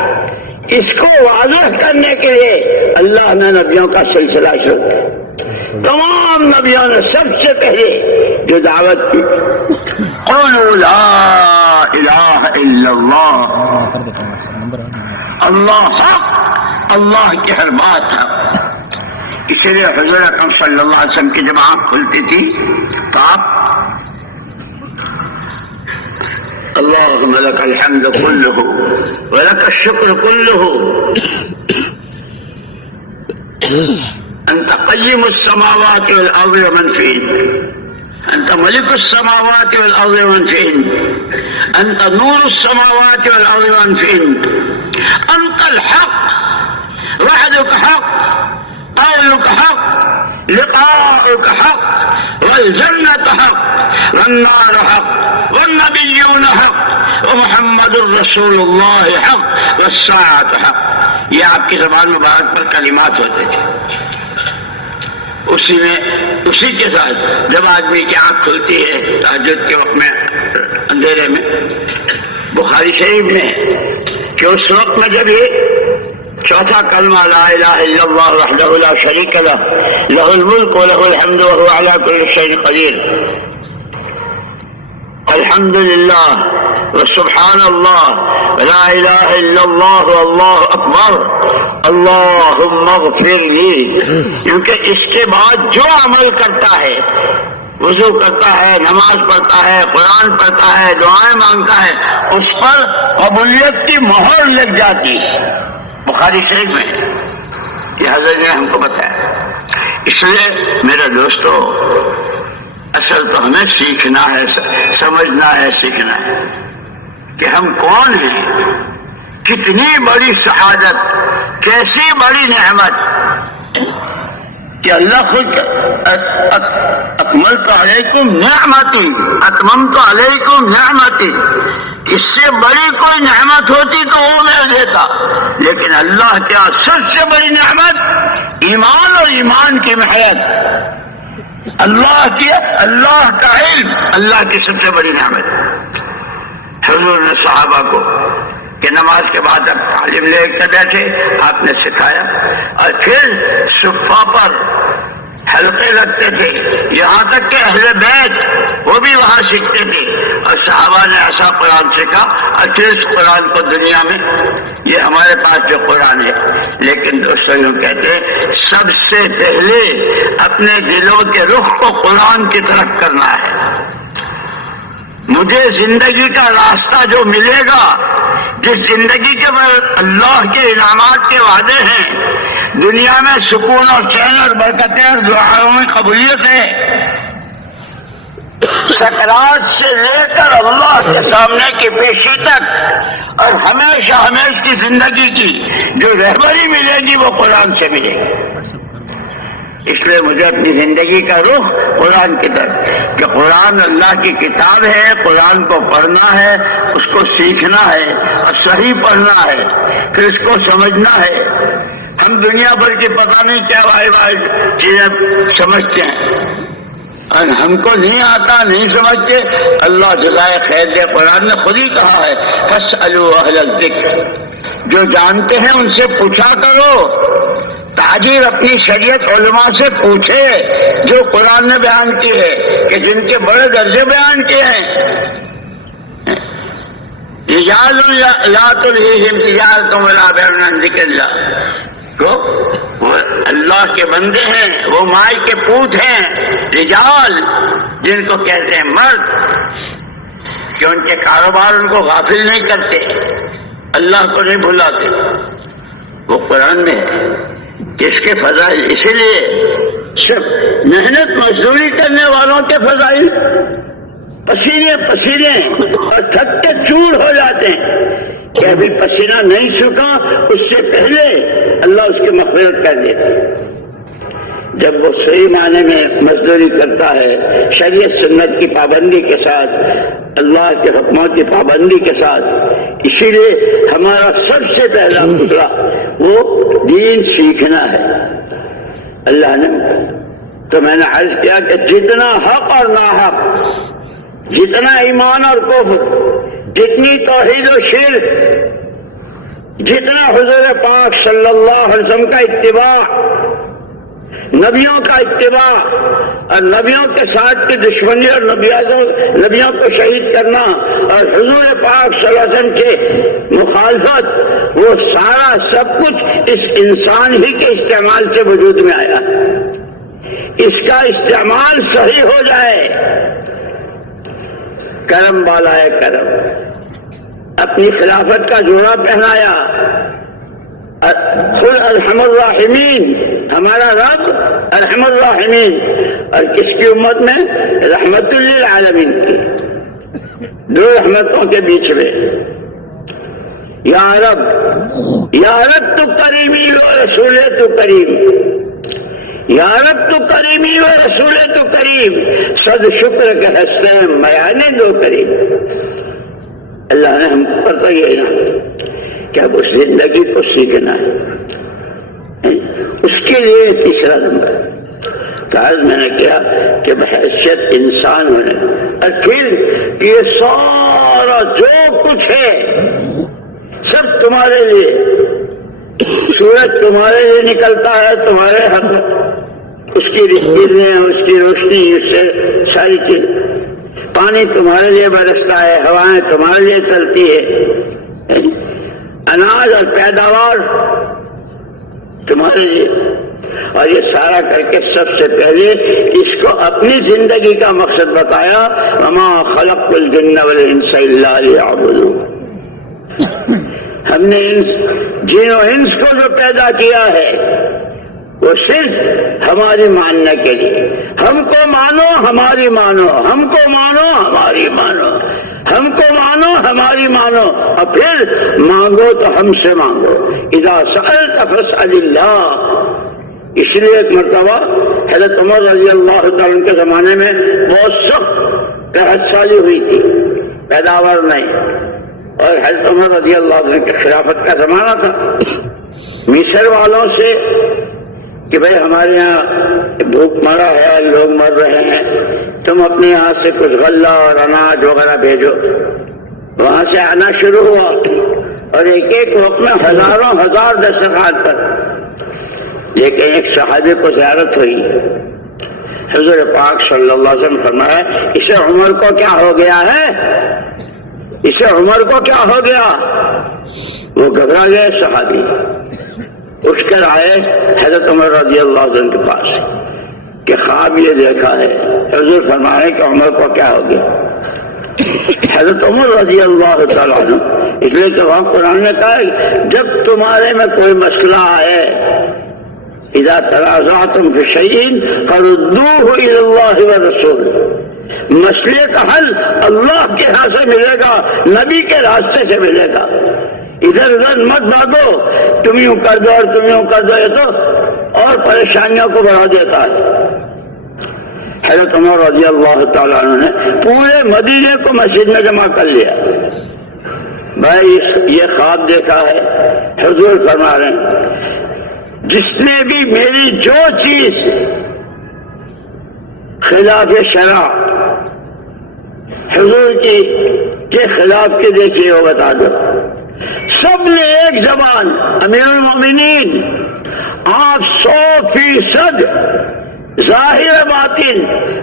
اس کو واضح کرنے کے لیے اللہ نے نبیوں کا سلسلہ شروع کیا. تمام نبیوں نے سب سے پہلے جو دعوت کی قولوا لا الہ الا اللہ، اللہ حق، اللہ کی ہر بات حق. اسی لیے حضور اکرم صلی اللہ علیہ وسلم کی جب آنکھ کھلتی تھی تو آپ اللہم لک الحمد کلہ ولک الشکر کلہ انت قیم السماوات والارض ومن فیہن انت ملک السماوات والارض ومن فیہن انت نور السماوات والارض ومن فیہن انت الحق وحدک حق قولك حق لقاؤك حق والجنة حق والنار حق والنبيون حق ومحمد رسول الله حق والساعة حق. یہ آپ کی زبان مبارک پر کلمات ہوتے تھے. اسی کے ساتھ جب آدمی کی آنکھ کھلتی ہے تہجد کے وقت میں اندھیرے میں، بخاری شریف میں کہ اس وقت میں جب یہ چوتھا کلمہ لا الہ الا اللہ وحدہ لا شریک لہ لہ الملک ولہ الحمد وہو علی کل شیء قدیر، الحمد للہ وسبحان اللہ لا الہ الا اللہ واللہ اکبر اللہم اغفر لی. کیونکہ اس کے بعد جو عمل کرتا ہے، وضو کرتا ہے، نماز پڑھتا ہے، قرآن پڑھتا ہے، دعائیں مانگتا ہے، اس پر قبولیت کی مہر لگ جاتی ہے. بخاری شریف میں یہ حضرت نے ہم کو بتایا. اس لیے میرے دوستو، اصل تو ہمیں سیکھنا ہے، سمجھنا ہے، سیکھنا ہے کہ ہم کون ہیں، کتنی بڑی سعادت، کیسی بڑی نعمت کہ اللہ خود اکملت علیکم نعمتی، اتممت علیکم نعمتی. اس سے بڑی کوئی نعمت ہوتی تو وہ میں دیتا، لیکن اللہ کیا سب سے بڑی نعمت ایمان اور ایمان کی محنت، اللہ کا علم اللہ کی سب سے بڑی نعمت. حضور نے صحابہ کو کہ نماز کے بعد اب تعلیم لے کر بیٹھے، آپ نے سکھایا، اور پھر صفہ پر حلقے لگتے تھے، یہاں تک کہ اہل بیت وہ بھی وہاں سیکھتے تھے، اور صحابہ نے ایسا قرآن سیکھا. اور پھر اس قرآن کو دنیا میں، یہ ہمارے پاس جو قرآن ہے، لیکن دوستوں یوں کہتے ہیں سب سے پہلے اپنے دلوں کے رخ کو قرآن کی طرف کرنا ہے. مجھے زندگی کا راستہ جو ملے گا، جس زندگی کے اللہ کے انعامات کے وعدے ہیں، دنیا میں سکون اور چین اور برکتیں اور دعاؤں میں قبولیت ہے، سکرات سے لے کر اللہ کے سامنے کی پیشی تک، اور ہمیشہ ہمیشہ کی زندگی کی جو رہبری ملے گی وہ قرآن سے ملے گی. اس لیے مجھے اپنی زندگی کا رخ قرآن کی طرف، کہ قرآن اللہ کی کتاب ہے، قرآن کو پڑھنا ہے، اس کو سیکھنا ہے اور صحیح پڑھنا ہے، پھر اس کو سمجھنا ہے. ہم دنیا بھر کی پتہ نہیں کیا وائی چیزیں سمجھتے ہیں، اور ہم کو نہیں آتا، نہیں سمجھتے. اللہ جزائے خیر دے، قرآن نے خود ہی کہا ہے فاسألوا اہل الذکر، جو جانتے ہیں ان سے پوچھا کرو. تاجر اپنی شریعت علماء سے پوچھے جو قرآن نے بیان کی ہے، کہ جن کے بڑے درجے بیان کیے ہیں. رجال لا تلہیہم تجارۃ ولا بیع عن ذکر اللہ، وہ اللہ کے بندے ہیں، وہ مائی کے پوت ہیں. رجال جن کو کہتے ہیں مرد، کہ ان کے کاروبار ان کو غافل نہیں کرتے، اللہ کو نہیں بھلاتے. وہ قرآن میں کس کے فضائل، اسی لیے صرف محنت مزدوری کرنے والوں کے فضائل، پسینے اور تھک کے چور ہو جاتے ہیں کہ ابھی پسینہ نہیں سکا، اس سے پہلے اللہ اس کی مغفرت کر دیتا ہے. جب وہ صحیح معنی میں مزدوری کرتا ہے، شریعت سنت کی پابندی کے ساتھ، اللہ کے حکموں کی پابندی کے ساتھ. اسی لیے ہمارا سب سے پہلا خطرہ وہ دین سیکھنا ہے. اللہ نے تو میں نے عرض کیا کہ جتنا حق اور ناحق، جتنا ایمان اور کفر، جتنی توحید و شرک، جتنا حضور پاک صلی اللہ علیہ وسلم کا اتباع، نبیوں کا اتباع اور نبیوں کے ساتھ کی دشمنی اور نبیوں کو شہید کرنا اور حضور پاک صلی اللہ علیہ وسلم کے مخالفت، وہ سارا سب کچھ اس انسان ہی کے استعمال سے وجود میں آیا۔ اس کا استعمال صحیح ہو جائے، کرم والا ہے کرم، اپنی خلافت کا جوڑا پہنایا، قل ارحم الراحمین، ہمارا رب ارحم الراحمین، اور کس کی امت میں؟ رحمت للعالمین کی، دو رحمتوں کے بیچ میں۔ یا رب تو کریمی و رسول تو کریم، یا رب تو کریمی و رسول تو کریم، صد شکر کے حسن میانے دو کریم۔ اللہ نے ہم پر تو یہ کہ اب اس زندگی کو سیکھنا ہے، اس کے لیے تیسرا نمبر کاج میں نے کیا کہ بحیثیت انسان ہونے، اور پھر یہ سارا جو کچھ ہے سب تمہارے لیے، سورج تمہارے لیے نکلتا ہے، تمہارے حق میں، اس کی کرنیں، اس کی روشنی، اس سے ساری چیز، پانی تمہارے لیے برستا ہے، ہوائیں تمہارے لیے چلتی ہے، اناج اور پیداوار تمہارے لیے، اور یہ سارا کر کے سب سے پہلے اس کو اپنی زندگی کا مقصد بتایا، وما خلقت الجن والانس الا لیعبدون۔ ہم نے جن و انس کو جو پیدا کیا ہے وہ صرف ہماری ماننے کے لیے، ہم کو مانو ہماری مانو، ہم کو مانو ہماری مانو، ہم کو مانو ہماری مانو، اور پھر مانگو تو ہم سے مانگو۔ اذا سألت فاسأل اللہ۔ اس لیے ایک مرتبہ حضرت عمر رضی اللہ تعالیٰ عنہ کے زمانے میں بہت سخت قحط سالی ہوئی تھی، پیداوار نہیں، اور حضرت عمر رضی اللہ عنہ کی خلافت کا زمانہ تھا۔ مصر والوں سے کہ بھئی ہمارے یہاں بھوک مرا ہے، لوگ مر رہے ہیں، تم اپنے یہاں سے کچھ غلہ اور اناج وغیرہ بھیجو۔ وہاں سے آنا شروع ہوا، اور ایک ایک وقت میں ہزاروں ہزار دسترخوان پر، لیکن ایک صحابی کو زیارت ہوئی، حضور پاک صلی اللہ علیہ وسلم فرمایا اسے عمر کو کیا ہو گیا ہے، اسے عمر کو کیا ہو گیا؟ وہ گھبرا گئے صحابی، اٹھ کر آئے حضرت عمر رضی اللہ عنہ کے پاس کہ خواب یہ دیکھا ہے، حضور فرمائے کہ عمر کو کیا ہو گیا؟ حضرت عمر رضی اللہ تعالیٰ عنہ، اس لیے کہ وہاں قرآن نے کہا جب تمہارے میں کوئی مسئلہ آئے، اذا تنازعتم فی شیء فردوہ الی اللہ والرسول، مسئلے کا حل اللہ کے ہاں سے ملے گا، نبی کے راستے سے ملے گا، ادھر ادھر مت بھاگو، تم یوں کر دو اور تم یوں کر دو، یہ تو اور پریشانیوں کو بڑھا دیتا ہے۔ حضرت عمر رضی اللہ تعالیٰ عنہ نے پورے مدینے کو مسجد میں جمع کر لیا، بھائی یہ خواب دیکھا ہے، حضور فرما رہے ہیں جس نے بھی میری جو چیز خلاف شرع حضور کی کے خلاف کے دیکھیے وہ بتا دو۔ سب نے ایک زبان، امیر المومنین آپ 100% ظاہر باطن،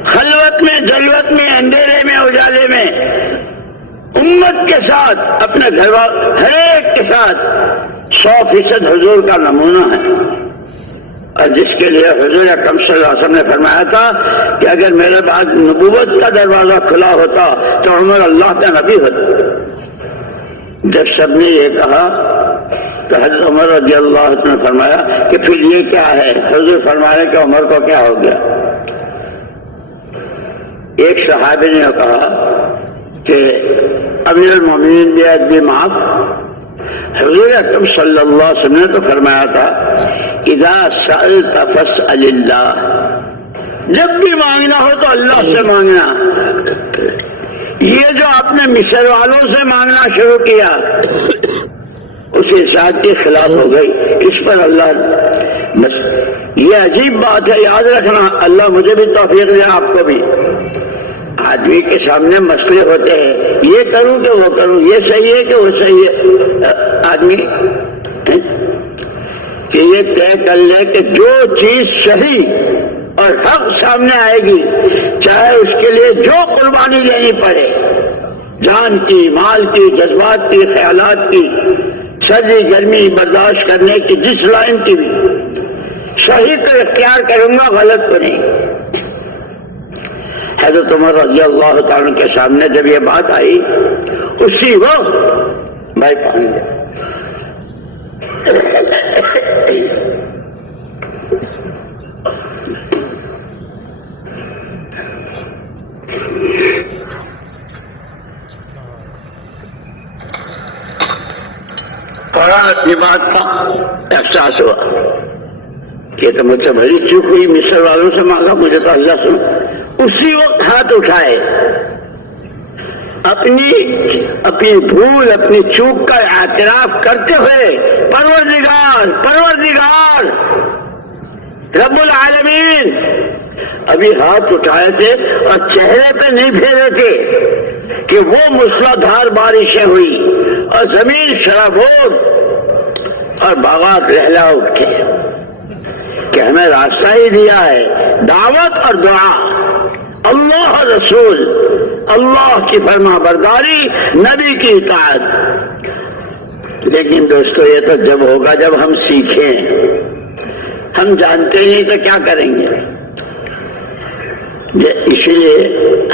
خلوت میں جلوت میں، اندھیرے میں اجالے میں، امت کے ساتھ، اپنے گھر ہر ایک کے ساتھ 100% حضور کا نمونہ ہے، اور جس کے لیے حضور اکرم صلی اللہ علیہ وسلم نے فرمایا تھا کہ اگر میرے بعد نبوت کا دروازہ کھلا ہوتا تو عمر اللہ کا نبی ہوتا۔ جب سب نے یہ کہا تو حضرت عمر رضی اللہ عنہ نے فرمایا کہ پھر یہ کیا ہے؟ حضور فرمایا کہ عمر کو کیا ہو گیا؟ ایک صحابی نے کہا کہ امیر المومنین بیعت بھی معاف۔ حضور اکرم صلی اللہ علیہ وسلم نے تو فرمایا تھا اذا سألت فاسأل اللہ، جب بھی مانگنا ہو تو اللہ سے مانگنا۔ یہ جو آپ نے مصر والوں سے مانگنا شروع کیا، اسی ساتھ کے خلاف ہو گئی. اس پر اللہ بس یہ عجیب بات ہے، یاد رکھنا. اللہ مجھے بھی توفیق دے، آپ کو بھی. آدمی کے سامنے مسئلے ہوتے ہیں، یہ کروں کہ وہ کروں، یہ صحیح ہے کہ وہ صحیح ہے. آدمی کہ یہ طے کر لے کہ جو چیز صحیح اور حق سامنے آئے گی، چاہے اس کے لیے جو قربانی لینی پڑے، جان کی، مال کی، جذبات کی، خیالات کی، سردی گرمی برداشت کرنے کی، جس لائن کی بھی، صحیح کو اختیار کروں گا، غلط کو نہیں. حضرت عمر رضی اللہ تعالیٰ کے سامنے جب یہ بات آئی، اسی وقت بھائی پانی دے فوراً یہ بات کا احساس ہوا کہ تو مجھ سے بڑی چوک ہوئی، مصر والوں سے مانگا، مجھے تو اللہ سنا. اسی وقت ہاتھ اٹھائے، اپنی بھول، اپنی چوک کا اعتراف کرتے ہوئے پروردگار رب العالمین. ابھی ہاتھ اٹھائے تھے اور چہرے پہ نہیں پھیرے تھے کہ وہ موسلادھار بارشیں ہوئی اور زمین شرابور اور باغات لہلا اٹھے کہ ہمیں راستہ ہی دیا ہے، دعوت اور دعا، اللہ رسول، اللہ کی فرما برداری، نبی کی اطاعت. لیکن دوستو یہ تو جب ہوگا جب ہم سیکھیں. ہم جانتے نہیں تو کیا کریں گے؟ اسی لیے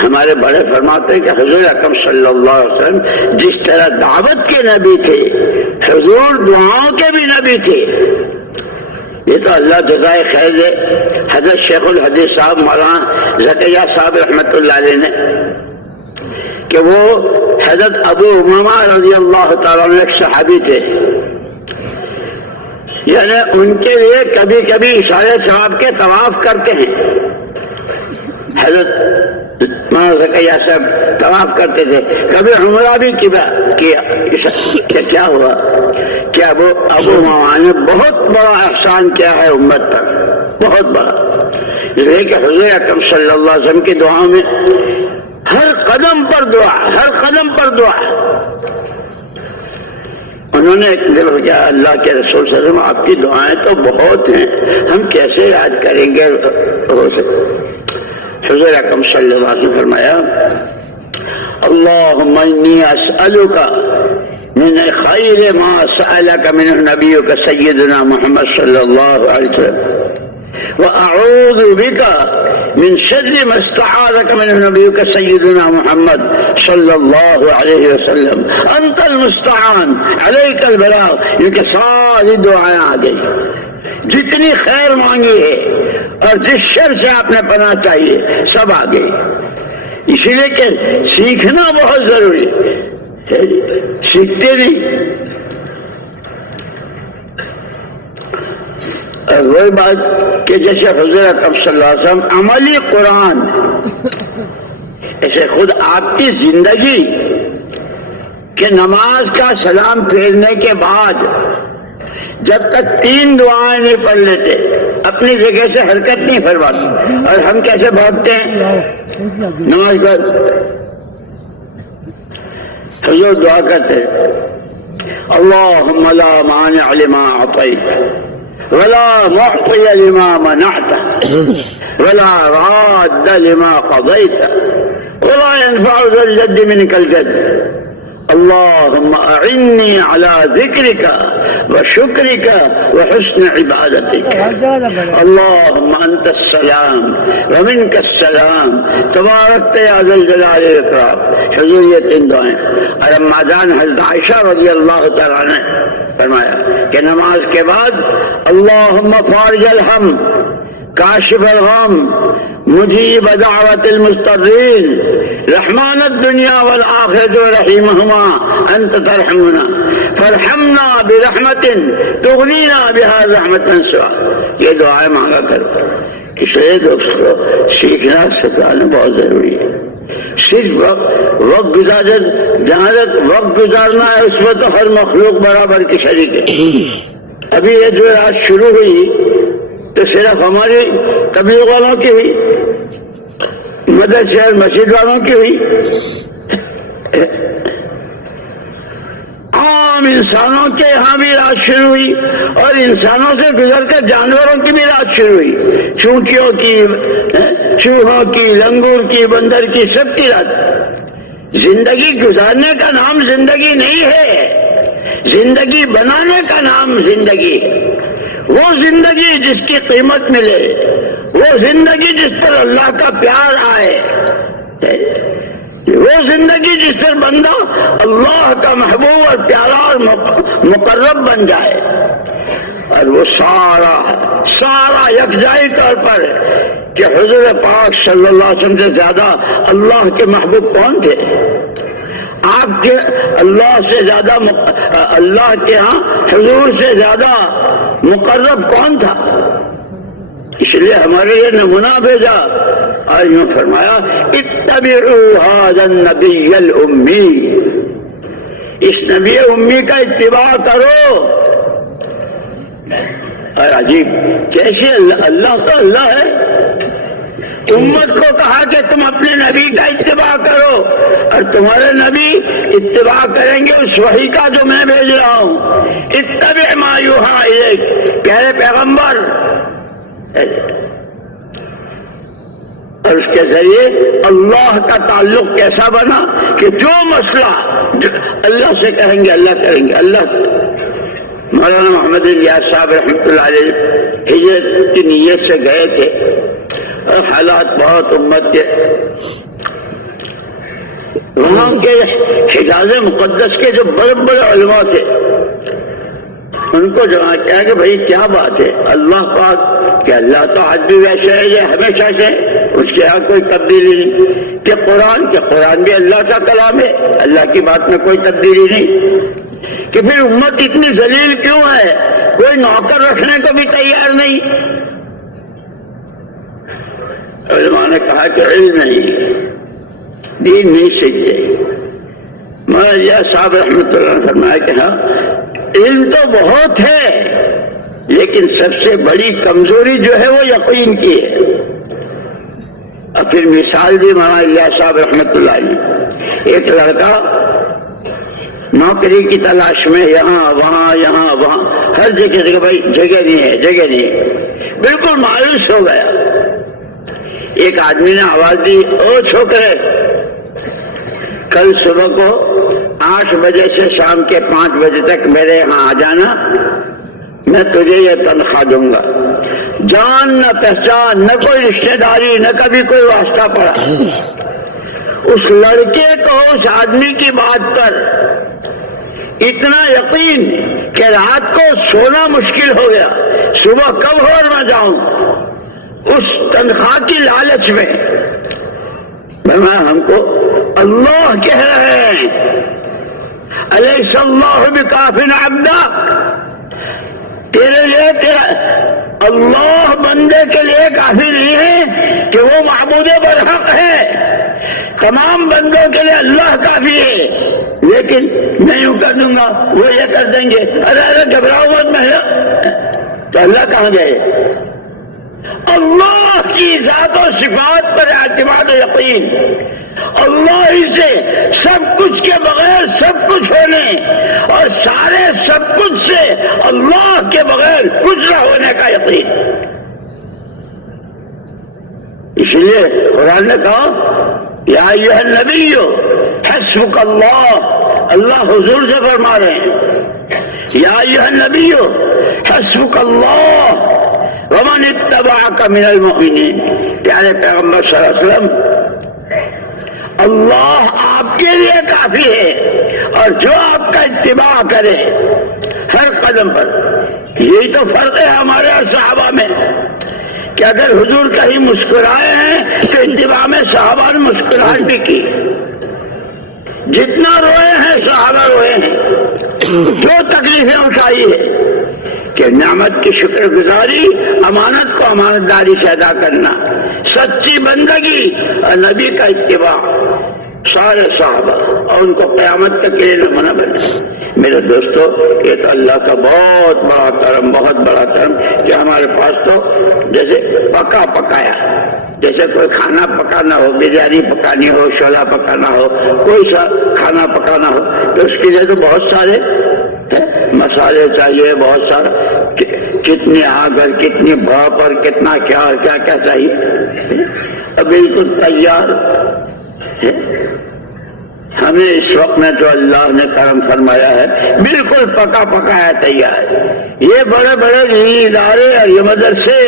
ہمارے بڑے فرماتے ہیں کہ حضور اکرم صلی اللہ علیہ وسلم جس طرح دعوت کے نبی تھے، حضور دعاؤں کے بھی نبی تھے. یہ تو اللہ جزائے خیر دے. حضرت شیخ الحدیث صاحب مولانا زکریا صاحب رحمۃ اللہ علیہ نے کہ وہ حضرت ابو امامہ رضی اللہ تعالیٰ عنہ ایک صحابی تھے، یعنی ان کے لیے کبھی کبھی اشارے ثواب کے طواف کرتے ہیں. حضرت مولانا زکریا صاحب طواف کرتے تھے، کبھی عمرہ بھی کیا. کیا ہوا کہ ابو امامہ نے بہت بڑا احسان کیا ہے امت پر، بہت بڑا. اس لیے کہ حضور اکرم صلی اللہ علیہ وسلم کی دعاؤں میں ہر قدم پر دعا، ہر قدم پر دعا. انہوں نے ایک دل ہو گیا، اللہ کے رسول صلی اللہ علیہ وسلم آپ کی دعائیں تو بہت ہیں، ہم کیسے یاد کریں گے؟ حضور اکرم صلی اللہ علیہ وسلم فرمایا، اللہم انی اسألک من خیر ما سألک منہ نبیک سیدنا محمد صلی اللہ علیہ وسلم وأعوذ بك من شر ما استعاذك منه نبيك سيدنا محمد صلى الله عليه وسلم أنت المستعان عليك البلاغ. یہ کہ ساری دعائیں آ گئی، جتنی خیر مانگی ہے اور جس شر سے آپ نے پناہ چاہیے سب آ گئی. اسی لیے کہ سیکھنا بہت ضروری ہے، سیکھتے نہیں. وہی بات کہ جیسے حضور اکرم صلی اللہ علیہ وسلم عملی قرآن، ایسے خود آپ کی زندگی کہ نماز کا سلام پھیرنے کے بعد جب تک 3 دعائیں نہیں پڑھ لیتے اپنی جگہ سے حرکت نہیں فرماتے. اور ہم کیسے بھاگتے ہیں نماز پر؟ حضور دعا کرتے اللہم لا مانع لما اعطیت ولا معطی لما منعت ولا راد لما قضیت ولا ينفع ذا الجد منك الجد. اللهم أعني على ذكرك وشكرك وحسن عبادتك. اللهم أنت السلام ومنك السلام تباركت يا ذا الجلال والإكرام. حضور یہ 3 دعائیں. اور اما حضرت عائشہ رضی اللہ تعالیٰ عنہ فرمایا کہ نماز کے بعد اللهم فارج الهم کاشف الغم مجیب دعوت المضطرین رحمان الدنیا والآخرۃ ورحیمہما انت ترحمنا فرحمنا برحمت تغنینا بها رحمتا سوا. یہ دعائیں مانگا کرو. اس لیے دوستو سیکھنا سکھانا بہت ضروری ہے. صرف وقت گزارے، جہاں تک وقت گزارنا ہے اس میں تو ہر مخلوق برابر کی شریک ہے۔ ابھی یہ جو رات شروع ہوئی تو صرف ہماری تبلیغ والوں کی ہوئی، مدرسے اور مسجد والوں کی ہوئی، عام انسانوں کے یہاں بھی رات شروع ہوئی، اور انسانوں سے گزر کر جانوروں کی بھی رات شروع ہوئی، چونٹیوں کی، چوہوں کی، لنگور کی، بندر کی، سب کی رات۔ زندگی گزارنے کا نام زندگی نہیں ہے، زندگی بنانے کا نام زندگی ہے۔ وہ زندگی جس کی قیمت ملے، وہ زندگی جس پر اللہ کا پیار آئے، وہ زندگی جس پر بندہ اللہ کا محبوب اور پیارا اور مقرب بن جائے، اور وہ سارا یکجائی طور پر کہ حضور پاک صلی اللہ علیہ وسلم سے زیادہ اللہ کے محبوب کون تھے؟ آپ کے اللہ سے زیادہ اللہ کے ہاں حضور سے زیادہ مقرب کون تھا؟ اس لیے ہمارے لیے نمونہ بھیجا اور یوں فرمایا اتبعوا ھذا النبی الامی، اس نبی امی کا اتباع کرو۔ اور عجیب کیسے اللہ تو اللہ ہے، امت کو کہا کہ تم اپنے نبی کا اتباع کرو، اور تمہارے نبی اتباع کریں گے اس وحی کا جو میں بھیج رہا ہوں۔ اتبع ما یوحی الیک، پیارے پیغمبر، اور اس کے ذریعے اللہ کا تعلق کیسا بنا کہ جو مسئلہ اللہ سے کہیں گے اللہ کریں گے۔ اللہ مولانا محمد الیاس صاحب رحمۃ اللہ علیہ ہجرت کی نیت سے گئے تھے، اور حالات بہت امت کے، وہاں کے حجاز مقدس کے جو بڑے بڑے علماء تھے ان کو جمع کیا کہ بھائی کیا بات ہے، اللہ پاک کہ اللہ تو آج بھی ویسے ہے، یہ ہمیشہ سے، اس کے یہاں کوئی تبدیلی نہیں، کہ قرآن بھی اللہ کا کلام ہے، اللہ کی بات میں کوئی تبدیلی نہیں، کہ پھر امت اتنی ذلیل کیوں ہے، کوئی نوکر رکھنے کو بھی تیار نہیں۔ علماء نے کہا کہ علم نہیں، دین نہیں سیکھتے۔ مولانا صاحب رحمۃ اللہ نے فرمایا کہ ہاں علم تو بہت ہے، لیکن سب سے بڑی کمزوری جو ہے وہ یقین کی ہے۔ اور پھر مثال دی مولانا صاحب رحمۃ اللہ علیہ، ایک لڑکا نوکری کی تلاش میں یہاں وہاں ہر جگہ بھائی جگہ نہیں ہے، بالکل مایوس ہو گیا۔ ایک آدمی نے آواز دی، او چھوکرے، کل صبح کو 8 بجے سے شام کے 5 بجے تک میرے یہاں آ جانا، میں تجھے یہ تنخواہ دوں گا۔ جان نہ پہچان، نہ کوئی رشتہ داری، نہ کبھی کوئی واسطہ پڑا۔ اس لڑکے کو اس آدمی کی بات پر اتنا یقین کہ رات کو سونا مشکل ہو گیا، صبح کب ہو اور میں جاؤں، اس تنخواہ کی لالچ میں۔ ہم کو اللہ کہہ رہے ہیں الیس اللہ بکاف عبدہ، تیرے لیے اللہ بندے کے لیے کافی نہیں ہے کہ وہ معبود برحق ہے، تمام بندوں کے لیے اللہ کافی ہے، لیکن میں یوں کر دوں گا وہ یہ کر دیں گے، ارے گھبراؤ مت، میں تو اللہ کہاں گئے؟ اللہ کی ذات و صفات پر اعتماد و یقین، اللہ ہی سے سب کچھ کے بغیر سب کچھ ہونے، اور سارے سب کچھ سے اللہ کے بغیر کچھ نہ ہونے کا یقین۔ اس لیے قرآن نے کہا یا ایھا النبی حسبک اللہ، اللہ حضور سے فرما رہے ہیں یا ایھا النبی حسبک اللہ ومن اتبعک من المؤمنین، پیارے پیغمبر صلی اللہ علیہ وسلم، اللہ آپ کے لیے کافی ہے، اور جو آپ کا اتباع کرے ہر قدم پر۔ یہی تو فرق ہے ہمارے اور صحابہ میں، کہ اگر حضور کہیں مسکرائے ہیں تو اتباع میں صحابہ نے مسکراہٹ بھی کی، جتنا روئے ہیں صحابہ روئے ہیں، جو تکلیفیں اٹھائی ہے کہ نعمت کی شکر گزاری، امانت کو امانت داری سے ادا کرنا، سچی بندگی اور نبی کا اتباع، سارے صحابہ اور ان کو قیامت تک کے لیے نمونہ بنے۔ میرے دوستو، یہ تو اللہ کا بہت بڑا کرم، بہت بڑا کرم کہ ہمارے پاس تو جیسے پکا پکایا، جیسے کوئی کھانا پکانا ہو، بریانی پکانی ہو، چھولا پکانا ہو، کوئی سا کھانا پکانا ہو تو اس کے لیے تو بہت سارے مسالے چاہیے، بہت سارا، کتنی آگ اور کتنی بھاپ اور کتنا کیا اور کیا کیا چاہیے، اور بالکل تیار ہے۔ ہمیں اس وقت میں تو اللہ نے کرم فرمایا ہے، بالکل پکا پکایا تیار ہے۔ یہ بڑے بڑے دینی ادارے اور یہ مدرسے،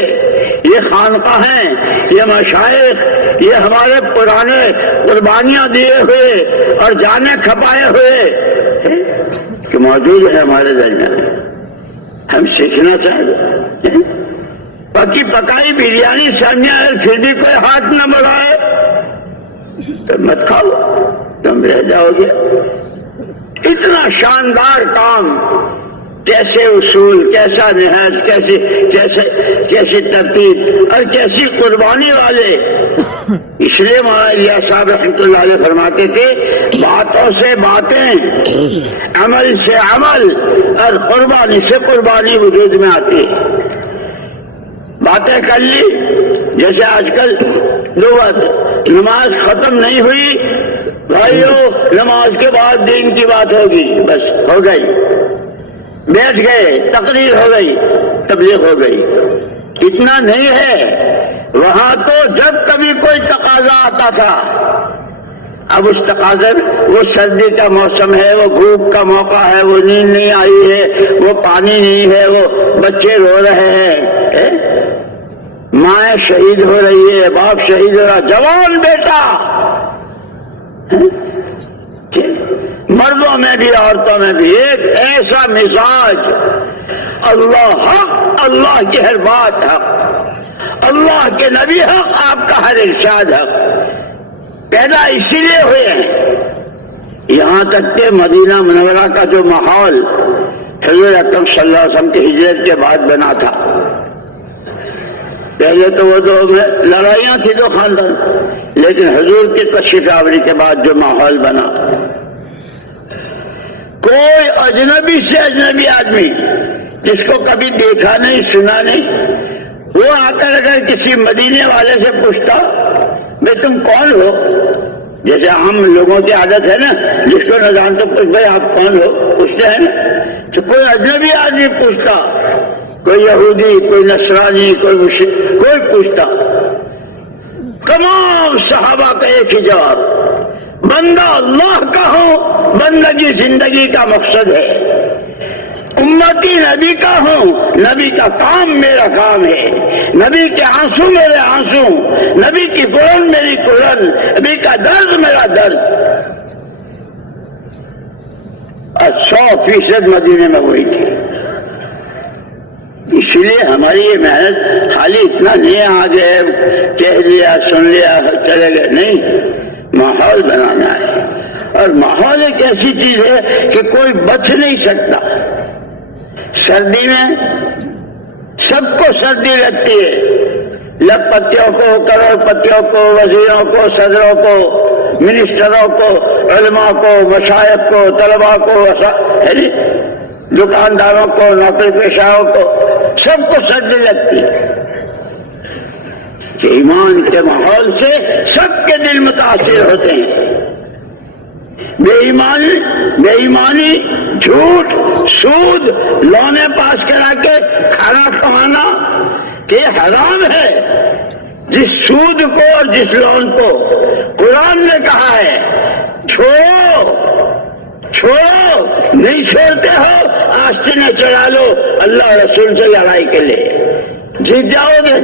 یہ خانقاہیں، یہ مشائخ، یہ ہمارے پرانے قربانیاں دیے ہوئے اور جانیں کھپائے ہوئے کہ موجود ہے ہمارے درمیان، ہم سیکھنا چاہتے۔ پکی پکائی بریانی سامنے ہے، پھر بھی کوئی ہاتھ نہ بڑھائے تو مت کھاؤ، تم رہ جاؤ گے۔ اتنا شاندار کام، کیسے اصول، کیسا نہج، کیسی ترتیب اور کیسی قربانی والے۔ اس لیے مولانا صاحب رحمۃ اللہ علیہ فرماتے تھے، باتوں سے باتیں، عمل سے عمل اور قربانی سے قربانی وجود میں آتی ہے۔ باتیں کر لی، جیسے آج کل دو بات، نماز ختم نہیں ہوئی بھائیو، نماز کے بعد دین کی بات ہوگی، بس ہو گئی، بیٹھ گئے، تقریر ہو گئی، تبلیغ ہو گئی، اتنا نہیں ہے۔ وہاں تو جب کبھی کوئی تقاضا آتا تھا، اب اس تقاضے وہ سردی کا موسم ہے، وہ بھوک کا موقع ہے، وہ نیند نہیں آئی ہے، وہ پانی نہیں ہے، وہ بچے رو رہے ہیں، ماں شہید ہو رہی ہے، باپ شہید ہو رہا، جوان بیٹا، مردوں میں بھی عورتوں میں بھی ایک ایسا مزاج، اللہ حق، اللہ کی ہر بات حق، اللہ کے نبی حق، آپ کا ہر ارشاد حق، پیدا اسی لیے ہوئے ہیں۔ یہاں تک کہ مدینہ منورہ کا جو ماحول حضور اکرم صلی اللہ علیہ وسلم کی ہجرت کے بعد بنا تھا، پہلے تو وہ دو لڑائیاں تھی دو خاندان، لیکن حضور کی تشریف آوری کے بعد جو ماحول بنا، کوئی اجنبی سے اجنبی آدمی جس کو کبھی دیکھا نہیں سنا نہیں، وہ آ کر اگر کسی مدینے والے سے پوچھتا میں تم کون ہو، جیسے ہم لوگوں کی عادت ہے نا، جس کو نہ جان تو پوچھ بھائی آپ کون ہو، پوچھتے ہیں نا، تو کوئی اجنبی آدمی پوچھتا، کوئی یہودی، کوئی نصرانی، کوئی مشرک، کوئی پوچھتا، تمام صحابہ کا ایک ہی جواب، بندہ اللہ کا ہوں، بندگی زندگی کا مقصد ہے، امتی نبی کا ہوں، نبی کا کام میرا کام ہے، نبی کے آنسو میرے آنسو، نبی کی قرن میری قرن، نبی کا درد میرا درد۔ اور 100% مدینے میں وہی تھی۔ اس لیے ہماری یہ محنت خالی اتنا نہیں آگے کہہ لیا سن لیا چلے گئے، نہیں، ماحول بنانا ہے۔ اور ماحول ایک ایسی چیز ہے کہ کوئی بچ نہیں سکتا۔ سردی میں سب کو سردی لگتی ہے، لکھ پتیوں کو، کروڑ پتیوں کو، وزیروں کو، صدروں کو، منسٹروں کو، علماء کو، مشائخ کو، طلباء کو، دکانداروں کو، نوکری پیشاؤں کو، سب کو سردی لگتی ہے کہ ایمان کے ماحول سے سب کے دل متاثر ہوتے ہیں۔ بے ایمانی، جھوٹ، سود، لونے پاس کرا کے کھانا کمانا کہ حرام ہے۔ جس سود کو اور جس لون کو قرآن نے کہا ہے چھوڑو، نہیں چھوڑتے ہو آستینیں چلا لو اللہ رسول سے لڑائی کے لیے، جیت جاؤ گے۔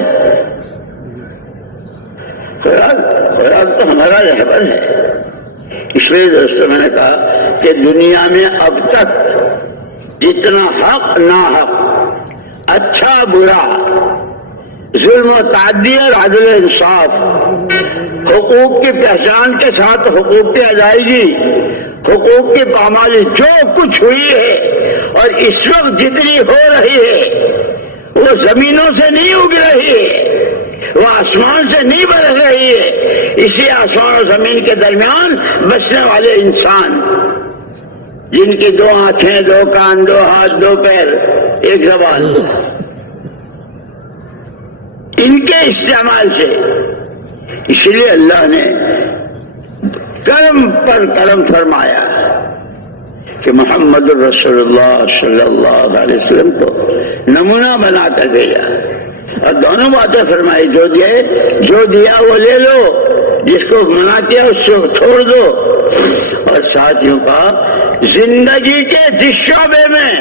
قرآن تو ہمارا رہبر ہے۔ اس لیے دوستوں میں نے کہا کہ دنیا میں اب تک جتنا حق نا حق، اچھا برا، ظلم و تعدی اور عدل و انصاف، حقوق کی پہچان کے ساتھ حقوق کی ادائیگی، حقوق کی پامالی جو کچھ ہوئی ہے اور اس وقت جتنی ہو رہی ہے وہ زمینوں سے نہیں اگ رہی ہے، وہ آسمان سے نہیں برس رہی ہے، اسی آسمان اور زمین کے درمیان بسنے والے انسان جن کی 2 آنکھیں، 2 کان، 2 ہاتھ، 2 پیر، 1 زبان، ان کے استعمال سے، اس لیے اللہ نے کرم پر کرم فرمایا کہ محمد الرسول اللہ صلی اللہ علیہ وسلم کو نمونہ بنا کر بھیجا، اور دونوں باتیں فرمائی، جو دیا وہ لے لو، جس کو منع کیا اس کو چھوڑ دو، اور ساتھیوں کا زندگی کے جس شعبے میں،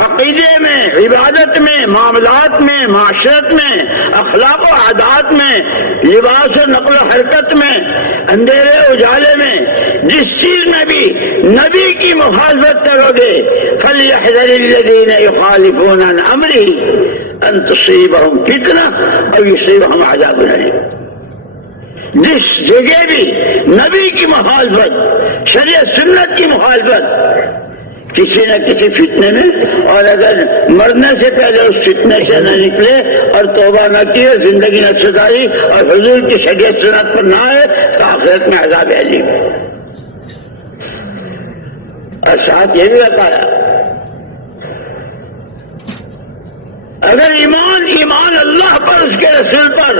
عقیدے میں، عبادت میں، معاملات میں، معاشرت میں، اخلاق و عادات میں، لباس و نقل و حرکت میں، اندھیرے اجالے میں، جس چیز میں بھی نبی کی مخالفت کرو گے، فَلْيَحْذَرِ الَّذِينَ يُخَالِفُونَ عَنْ أَمْرِهِ أَن تُصِيبَهُمْ فِتْنَةٌ أَوْ يُصِيبَهُمْ عَذَابٌ أَلِيمٌ۔ جس جگہ بھی نبی کی مخالفت، شریعت سنت کی مخالفت، کسی نہ کسی فتنے میں، اور اگر مرنے سے پہلے اس فتنے سے نہ نکلے اور توبہ نہ کی اور زندگی نہ سدھاری اور حضور کی شریعت سنت پر نہ آئے تو آخرت میں عذاب علیم۔ اور ساتھ یہ بھی بتایا اگر ایمان اللہ پر، اس کے رسول پر،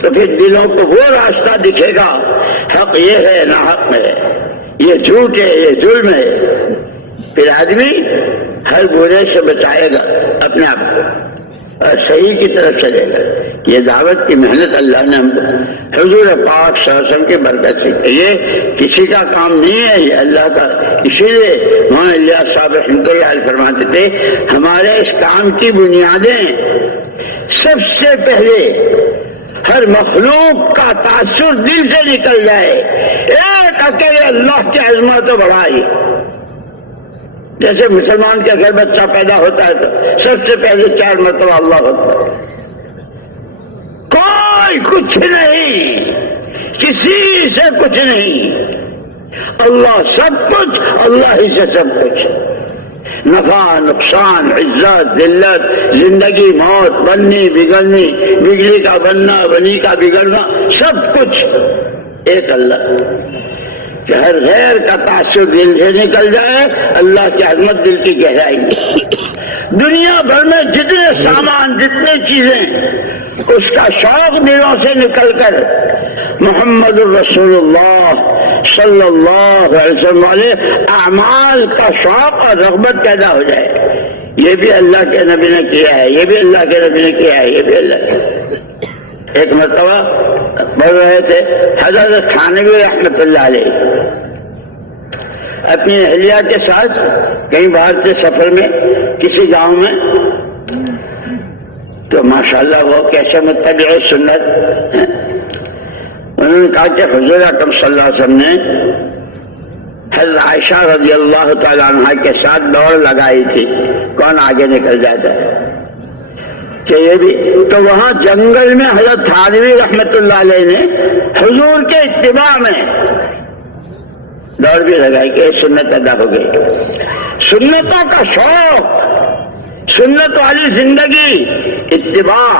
تو پھر دلوں کو وہ راستہ دکھے گا، حق یہ ہے نہ حق میں، یہ جھوٹ ہے یہ ظلم ہے، پھر آدمی ہر برے سے بچائے گا اپنے آپ کو اور صحیح کی طرف چلے گا۔ یہ دعوت کی محنت اللہ نے ہم کو حضور پاک صلی اللہ علیہ وسلم کی برکت سے، یہ کسی کا کام نہیں ہے، یہ اللہ کا۔ اسی لیے مولانا الیاس صاحب رحمۃ اللہ علیہ فرماتے تھے ہمارے اس کام کی بنیادیں سب سے پہلے ہر مخلوق کا تاثر دل سے نکل جائے، ایک اکیلے اللہ کی عظمت و بڑائی۔ جیسے مسلمان کے گھر بچہ پیدا ہوتا ہے تو سب سے پہلے 4 مرتبہ اللہ اکبر، کوئی کچھ نہیں، کسی سے کچھ نہیں، اللہ سب کچھ، اللہ ہی سے سب کچھ، نفع نقصان، عزت ذلت، زندگی موت، بننی بگڑنی، بگڑی کا بننا، بنی کا بگڑنا، سب کچھ ایک اللہ۔ کہ ہر غیر کا تاثر دل سے نکل جائے، اللہ کی عظمت دل کی گہرائی میں۔ دنیا بھر میں جتنے سامان، جتنے چیزیں، اس کا شوق دلوں سے نکل کر محمد الرسول اللہ صلی اللہ علیہ وسلم والے اعمال کا شوق اور رغبت پیدا ہو جائے۔ یہ بھی اللہ کے نبی نے کیا ہے، یہ بھی اللہ کے نبی نے کیا ہے، یہ بھی اللہ کے۔ ایک مرتبہ بول رہے تھے حضرت تھانوی رحمۃ اللہ علیہ اپنی اہلیہ کے ساتھ کہیں باہر سے سفر میں کسی گاؤں میں، تو ماشاءاللہ وہ کیسے متبع سنت، انہوں نے کہا کہ حضور اکرم صلی اللہ علیہ وسلم نے حضرت عائشہ رضی اللہ تعالی عنہ کے ساتھ دوڑ لگائی تھی، کون آگے نکل جاتا ہے کہ یہ بھی۔ تو وہاں جنگل میں حضرت تھانوی رحمت اللہ علیہ نے حضور کے اتباع میں دوڑ بھی لگائی کہ سنت ادا ہو گئی۔ سنتوں کا شوق، سنت والی زندگی، اتباع،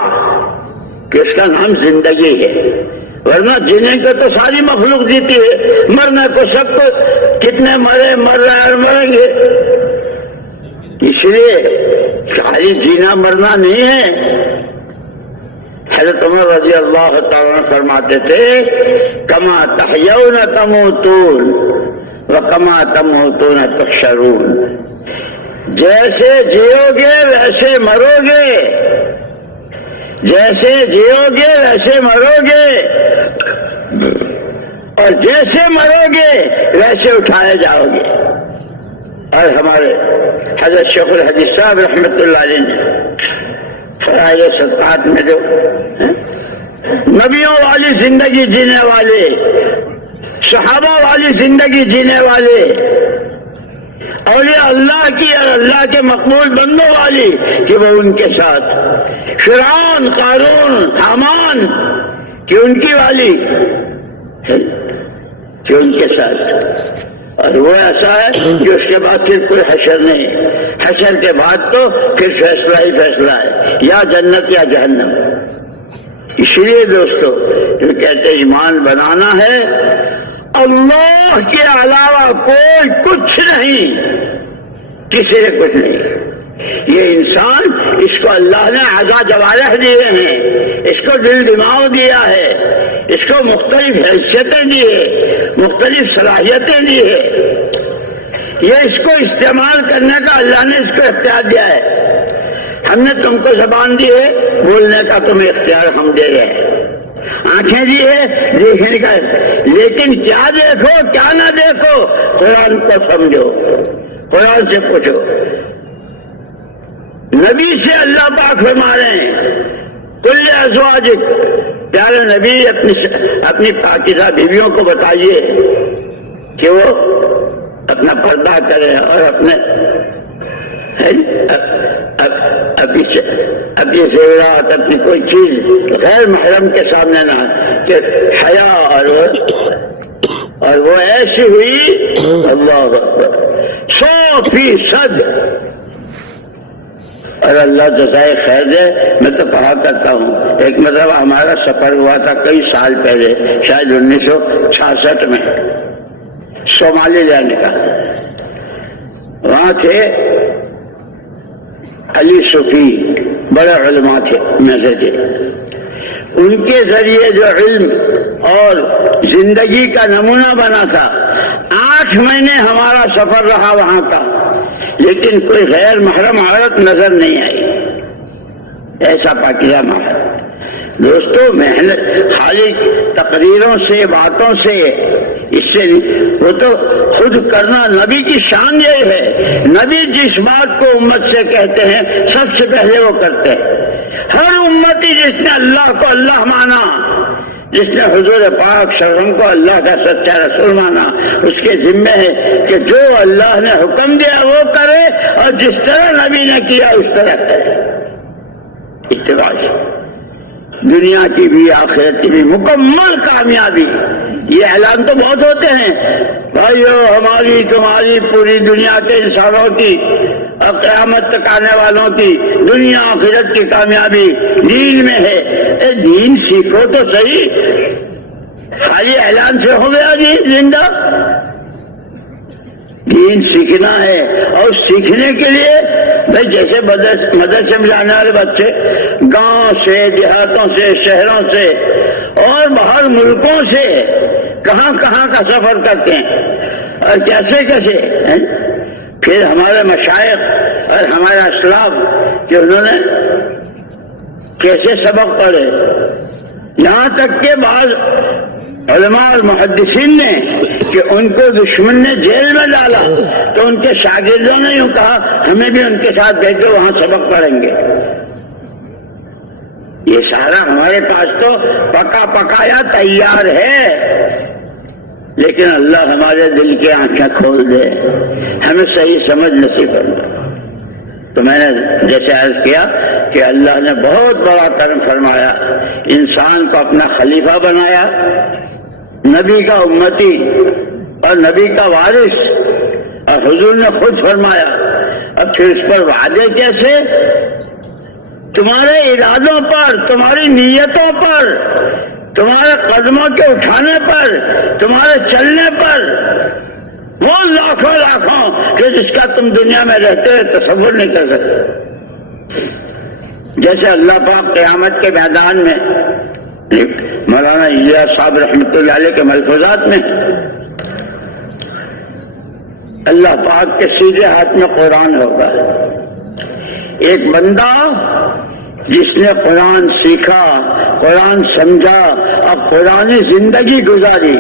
کہ اس کا نام زندگی ہے، ورنہ جینے کو تو ساری مخلوق جیتی ہے، مرنے کو سب کو، کتنے مرے، مر رہے اور مریں گے۔ اس لیے خالی جینا مرنا نہیں ہے۔ حضرت عمر رضی اللہ تعالیٰ فرماتے تھے کما تحیون تموتون وکما تموتون تحشرون، جیسے جیو گے ویسے مرو گے، جیسے جیو گے ویسے مرو گے، اور جیسے مرو گے ویسے اٹھائے جاؤ گے۔ اور ہمارے حضرت شیخ الحدیث صاحب رحمۃ اللہ علیہ نے فرائض صدقات میں جو نبیوں والی زندگی جینے والے، صحابہ والی زندگی جینے والے، اولیاء اللہ کی اور اللہ کے مقبول بندوں والی کہ وہ ان کے ساتھ، فرعون، قارون، حامان کہ ان کی والی کہ ان کے ساتھ. اور وہ ایسا ہے کہ اس کے بعد پھر کوئی حشر نہیں، حشر کے بعد تو پھر فیصلہ ہی فیصلہ ہے، یا جنت یا جہنم. اس لیے دوستو جو کہتے ایمان بنانا ہے اللہ کے علاوہ کوئی کچھ نہیں، کسی نے کچھ نہیں. یہ انسان، اس کو اللہ نے اعضاء جوارح دیے ہیں، اس کو دل دماغ دیا ہے، اس کو مختلف حیثیتیں دی ہے، مختلف صلاحیتیں دی ہے. یہ اس کو استعمال کرنے کا اللہ نے اس کو اختیار دیا ہے. ہم نے تم کو زبان دی ہے، بولنے کا تمہیں اختیار ہم دے رہے ہیں. آنکھیں دی ہے دیکھنے کا، لیکن کیا دیکھو کیا نہ دیکھو قرآن کو سمجھو، قرآن سے پوچھو. نبی سے اللہ پاک فرما رہے ہیں کل ازواجک، پیارے نبی اپنی پاکیزہ بیویوں کو بتائیے کہ وہ اپنا پردہ کرے اور اپنے اپنی زیورات، اپنی کوئی چیز غیر محرم کے سامنے نہ، کہ حیا اور وہ ایسی ہوئی اللہ اکبر 100%. اور اللہ جزائے خیر دے. میں تو پڑھا کرتا ہوں، ایک مرتبہ ہمارا سفر ہوا تھا کئی سال پہلے، شاید 1966 میں، صومالی لینڈ کا. وہاں تھے علی صوفی، بڑے علماء تھے میں سے تھے. ان کے ذریعے جو علم اور زندگی کا نمونہ بنا تھا. 8 مہینے ہمارا سفر رہا وہاں کا، لیکن کوئی غیر محرم عورت نظر نہیں آئی. ایسا پاکیزہ ماحول. دوستو محنت خالی تقریروں سے باتوں سے اس سے وہ تو خود کرنا. نبی کی شان یہ ہے، نبی جس بات کو امت سے کہتے ہیں سب سے پہلے وہ کرتے ہیں. ہر امتی جس نے اللہ کو اللہ مانا، جس نے حضور پاک صلی اللہ علیہ وسلم کو اللہ کا سچا رسول مانا، اس کے ذمہ ہے کہ جو اللہ نے حکم دیا وہ کرے، اور جس طرح نبی نے کیا اس طرح کرے. اتباع دنیا کی بھی آخرت کی بھی مکمل کامیابی. یہ اعلان تو بہت ہوتے ہیں بھائیو، ہماری تمہاری پوری دنیا کے انسانوں کی اور قیامت تک آنے والوں کی دنیا آخرت کی کامیابی دین میں ہے. دین سیکھو تو صحیح، خالی اعلان سے ہو گیا دین زندہ. دین سیکھنا ہے، اور سیکھنے کے لیے بھائی جیسے مدرسے میں جانے والے بچے گاؤں سے، دیہاتوں سے، شہروں سے اور باہر ملکوں سے کہاں کہاں کا سفر کرتے ہیں اور کیسے کیسے. پھر ہمارے مشائخ اور ہمارے اسلاف کہ انہوں نے کیسے سبق پڑھے، یہاں تک کہ بعض علماء اور محدثین نے کہ ان کو دشمن نے جیل میں ڈالا تو ان کے شاگردوں نے یوں کہا ہمیں بھی ان کے ساتھ بھیجو، وہاں سبق پڑھیں گے. یہ سارا ہمارے پاس تو پکا پکایا تیار ہے، لیکن اللہ ہمارے دل کی آنکھیں کھول دے، ہمیں صحیح سمجھ نصیب کرنا. تو میں نے جیسے عرض کیا کہ اللہ نے بہت بڑا کرم فرمایا، انسان کو اپنا خلیفہ بنایا، نبی کا امتی اور نبی کا وارث. اور حضور نے خود فرمایا، اب پھر اس پر وعدے کیسے؟ تمہارے ارادوں پر، تمہاری نیتوں پر، تمہارے قدموں کے اٹھانے پر، تمہارے چلنے پر، وہ لاکھوں لاکھوں کہ جس کا تم دنیا میں رہتے ہوئے تصور نہیں کر سکتے. جیسے اللہ پاک قیامت کے میدان میں مولانا الیاس صاحب رحمۃ اللہ علیہ کے ملفوظات میں اللہ پاک کے سیدھے ہاتھ میں قرآن ہوگا. ایک بندہ جس نے قرآن سیکھا، قرآن سمجھا اور قرآنی زندگی گزاری،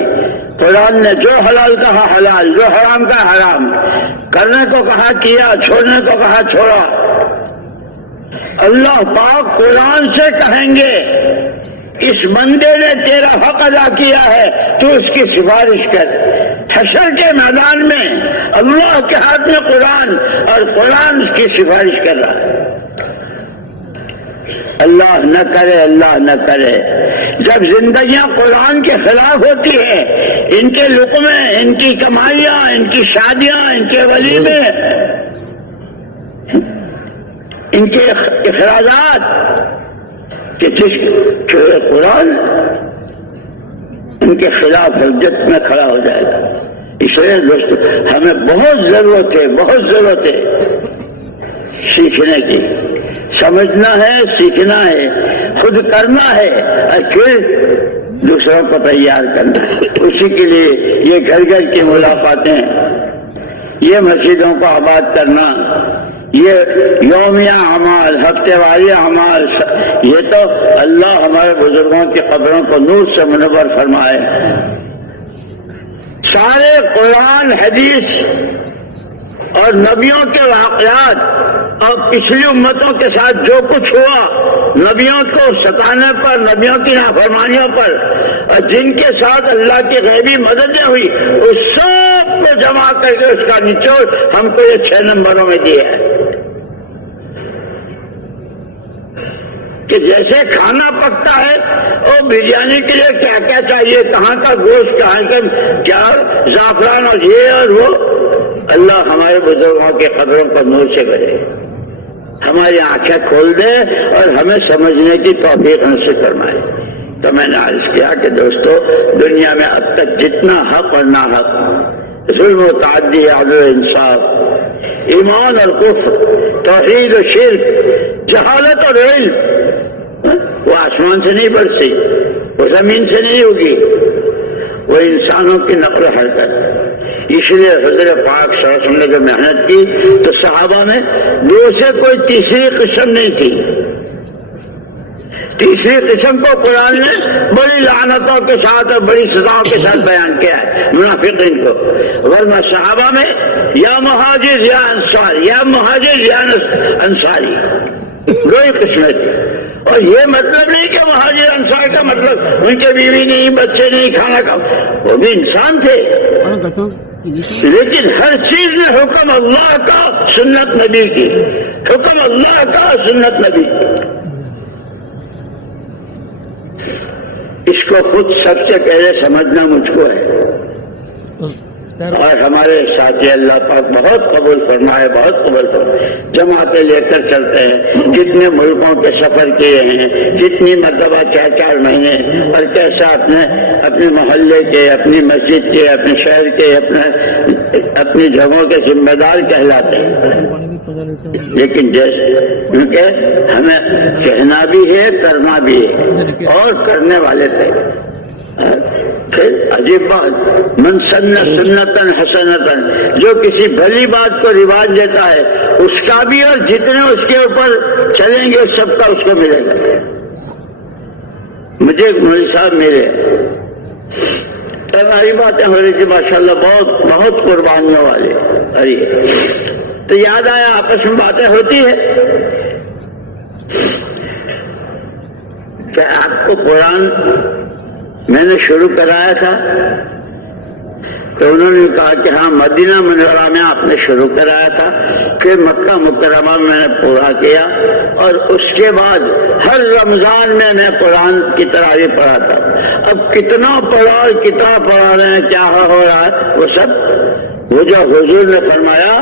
قرآن نے جو حلال کہا حلال، جو حرام کہا حرام، کرنے کو کہا کیا، چھوڑنے کو کہا چھوڑا. اللہ پاک قرآن سے کہیں گے اس بندے نے تیرا حق ادا کیا ہے، تو اس کی سفارش کر. حشر کے میدان میں اللہ کے ہاتھ میں قرآن اور قرآن کی سفارش کر رہا ہے. اللہ نہ کرے، اللہ نہ کرے جب زندگیاں قرآن کے خلاف ہوتی ہیں، ان کے لقمے، ان کی کمائیاں، ان کی شادیاں، ان کے ولیمے، ان کے اخراجات کہ جس قرآن ان کے خلاف حجت میں کھڑا ہو جائے گا. اس لیے دوستو ہمیں بہت ضرورت ہے سیکھنے کی. سمجھنا ہے، سیکھنا ہے، خود کرنا ہے اور پھر دوسروں کو تیار کرنا ہے. اسی کے لیے یہ گھر گھر کی ملاقاتیں، یہ مسجدوں کو آباد کرنا، یہ یومیہ اعمال، ہفتے والی اعمال، یہ تو اللہ ہمارے بزرگوں کی قبروں کو نور سے منور فرمائے. سارے قرآن، حدیث اور نبیوں کے واقعات اور پچھلی امتوں کے ساتھ جو کچھ ہوا، نبیوں کو ستانے پر، نبیوں کی نافرمانیوں پر، اور جن کے ساتھ اللہ کی غیبی مددیں ہوئی، اس سب کو جمع کر کے اس کا نچوڑ ہم کو یہ 6 نمبروں میں دیا ہے. کہ جیسے کھانا پکتا ہے اور بریانی کے لیے کیا کیا چاہیے، کہاں کا گوشت، کہاں کا کیا زعفران اور یہ اور وہ، اللہ ہمارے بزرگوں کے قبروں پر نور سے کرے، ہماری آنکھیں کھول دے اور ہمیں سمجھنے کی توفیق نصیب فرمائے. تو میں نے عرض کیا کہ دوستو دنیا میں اب تک جتنا حق اور ناحق، ظلم و تعدی، عدل و انصاف، ایمان اور کفر، توحید و شرک، جہالت اور علم، وہ آسمان سے نہیں برسی، وہ زمین سے نہیں ہوگی، وہ انسانوں کی نقل و حرکت. اس لیے حضرت پاک صلی اللہ علیہ وسلم نے جو محنت کی تو صحابہ میں دو سے کوئی تیسری قسم نہیں تھی. تیسری قسم کو قرآن نے بڑی لعنتوں کے ساتھ اور بڑی سزاؤں کے ساتھ بیان کیا ہے منافقین کو. ورنہ صحابہ میں یا مہاجر یا انصاری، یا مہاجر یا انصاری، دو ہی قسمیں تھی. اور یہ مطلب نہیں کہ مہاجر انصار کا مطلب ان کے بیوی نہیں، بچے نہیں، کھانا کھا، وہ بھی انسان تھے، لیکن ہر چیز میں حکم اللہ کا، سنت نبی کی، حکم اللہ کا، سنت نبی کی. اس کو خود سب سے پہلے سمجھنا مجھ کو ہے. اور ہمارے ساتھی اللہ پاک بہت قبول فرمائے، بہت قبول فرمائے. جماعتیں لے کر چلتے ہیں، کتنے ملکوں کے سفر کیے ہیں، کتنی مرتبہ 4 مہینے، اور کیسا اپنے محلے کے، اپنی مسجد کے، اپنے شہر کے، اپنی جگہوں کے ذمہ دار کہلاتے ہیں. لیکن جیسے کیونکہ ہمیں کہنا بھی ہے، کرنا بھی ہے، اور کرنے والے تھے. پھر عجیب بات، من سن سنتن حسنتن، جو کسی بھلی بات کو رواج دیتا ہے اس کا بھی، اور جتنے اس کے اوپر چلیں گے سب کا اس کو ملے گا. مجھے ایک مولوی صاحب میرے ہماری باتیں ہو رہی تھی ماشاءاللہ، بہت قربانیوں والے. ارے تو یاد آیا آپس میں باتیں ہوتی ہے کہ آپ کو قرآن میں نے شروع کرایا تھا، تو انہوں نے کہا کہ ہاں مدینہ منورہ میں آپ نے شروع کرایا تھا، پھر مکہ مکرمہ میں نے پورا کیا، اور اس کے بعد ہر رمضان میں نے قرآن کی تراویح پڑھا تھا. اب کتنا پڑھا اور کتنا پڑھا رہے ہیں، کیا ہو رہا ہے، وہ سب وہ جو حضور نے فرمایا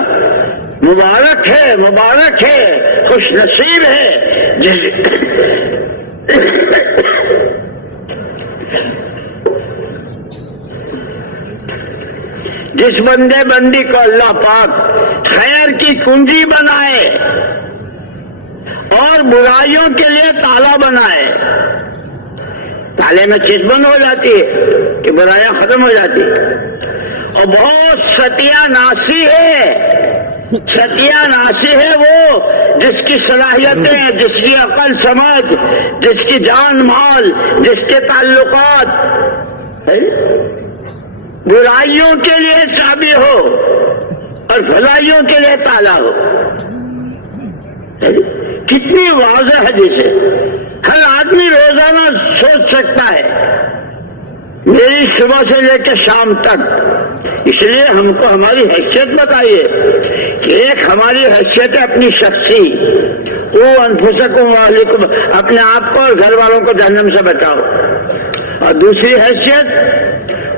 مبارک ہے، مبارک ہے، خوش نصیب ہے جس بندے بندی کو اللہ پاک خیر کی کنجی بنائے اور برائیوں کے لیے تالا بنائے. تالے میں چیز بند ہو جاتی ہے کہ برائیاں ختم ہو جاتی ہے. اور بہت ستیہ ناسی ہے، ستیہ ناسی ہے وہ جس کی صلاحیتیں، جس کی عقل سمجھ، جس کی جان مال، جس کے تعلقات برائیوں کے لیے چابی ہو اور بھلائیوں کے لیے تالا ہو. کتنی واضح حدیث ہے، ہر آدمی روزانہ سوچ سکتا ہے میری صبح سے لے کے شام تک. اس لیے ہم کو ہماری حیثیت بتائیے کہ ایک ہماری حیثیت ہے اپنی شخصی، وہ انفسکم واہلکم، اپنے آپ کو اور گھر والوں کو جہنم سے بچاؤ، اور دوسری حیثیت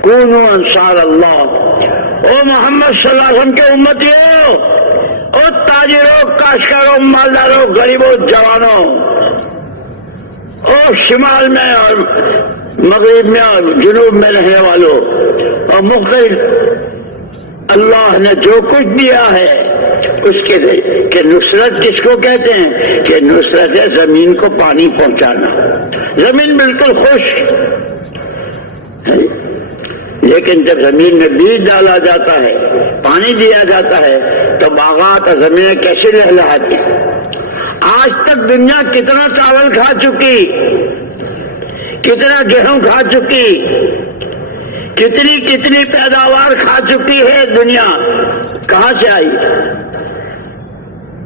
کونوا انصار اللہ، او محمد صلی اللہ علیہ وسلم کے امتیوں، او تاجروں، کاشتکاروں، مالداروں، غریبوں، جوانوں، اور شمال میں اور مغرب میں اور جنوب میں رہنے والوں، اور مختلف اللہ نے جو کچھ دیا ہے اس کے کہ نصرت کس کو کہتے ہیں؟ کہ نصرت ہے زمین کو پانی پہنچانا. زمین بالکل خشک، لیکن جب زمین میں بیج ڈالا جاتا ہے، پانی دیا جاتا ہے، تو باغات اور زمینیں کیسے لہلہاتی. آج تک دنیا کتنا چاول کھا چکی، کتنا گیہوں کھا چکی، کتنی پیداوار کھا چکی ہے دنیا. کہاں سے آئی؟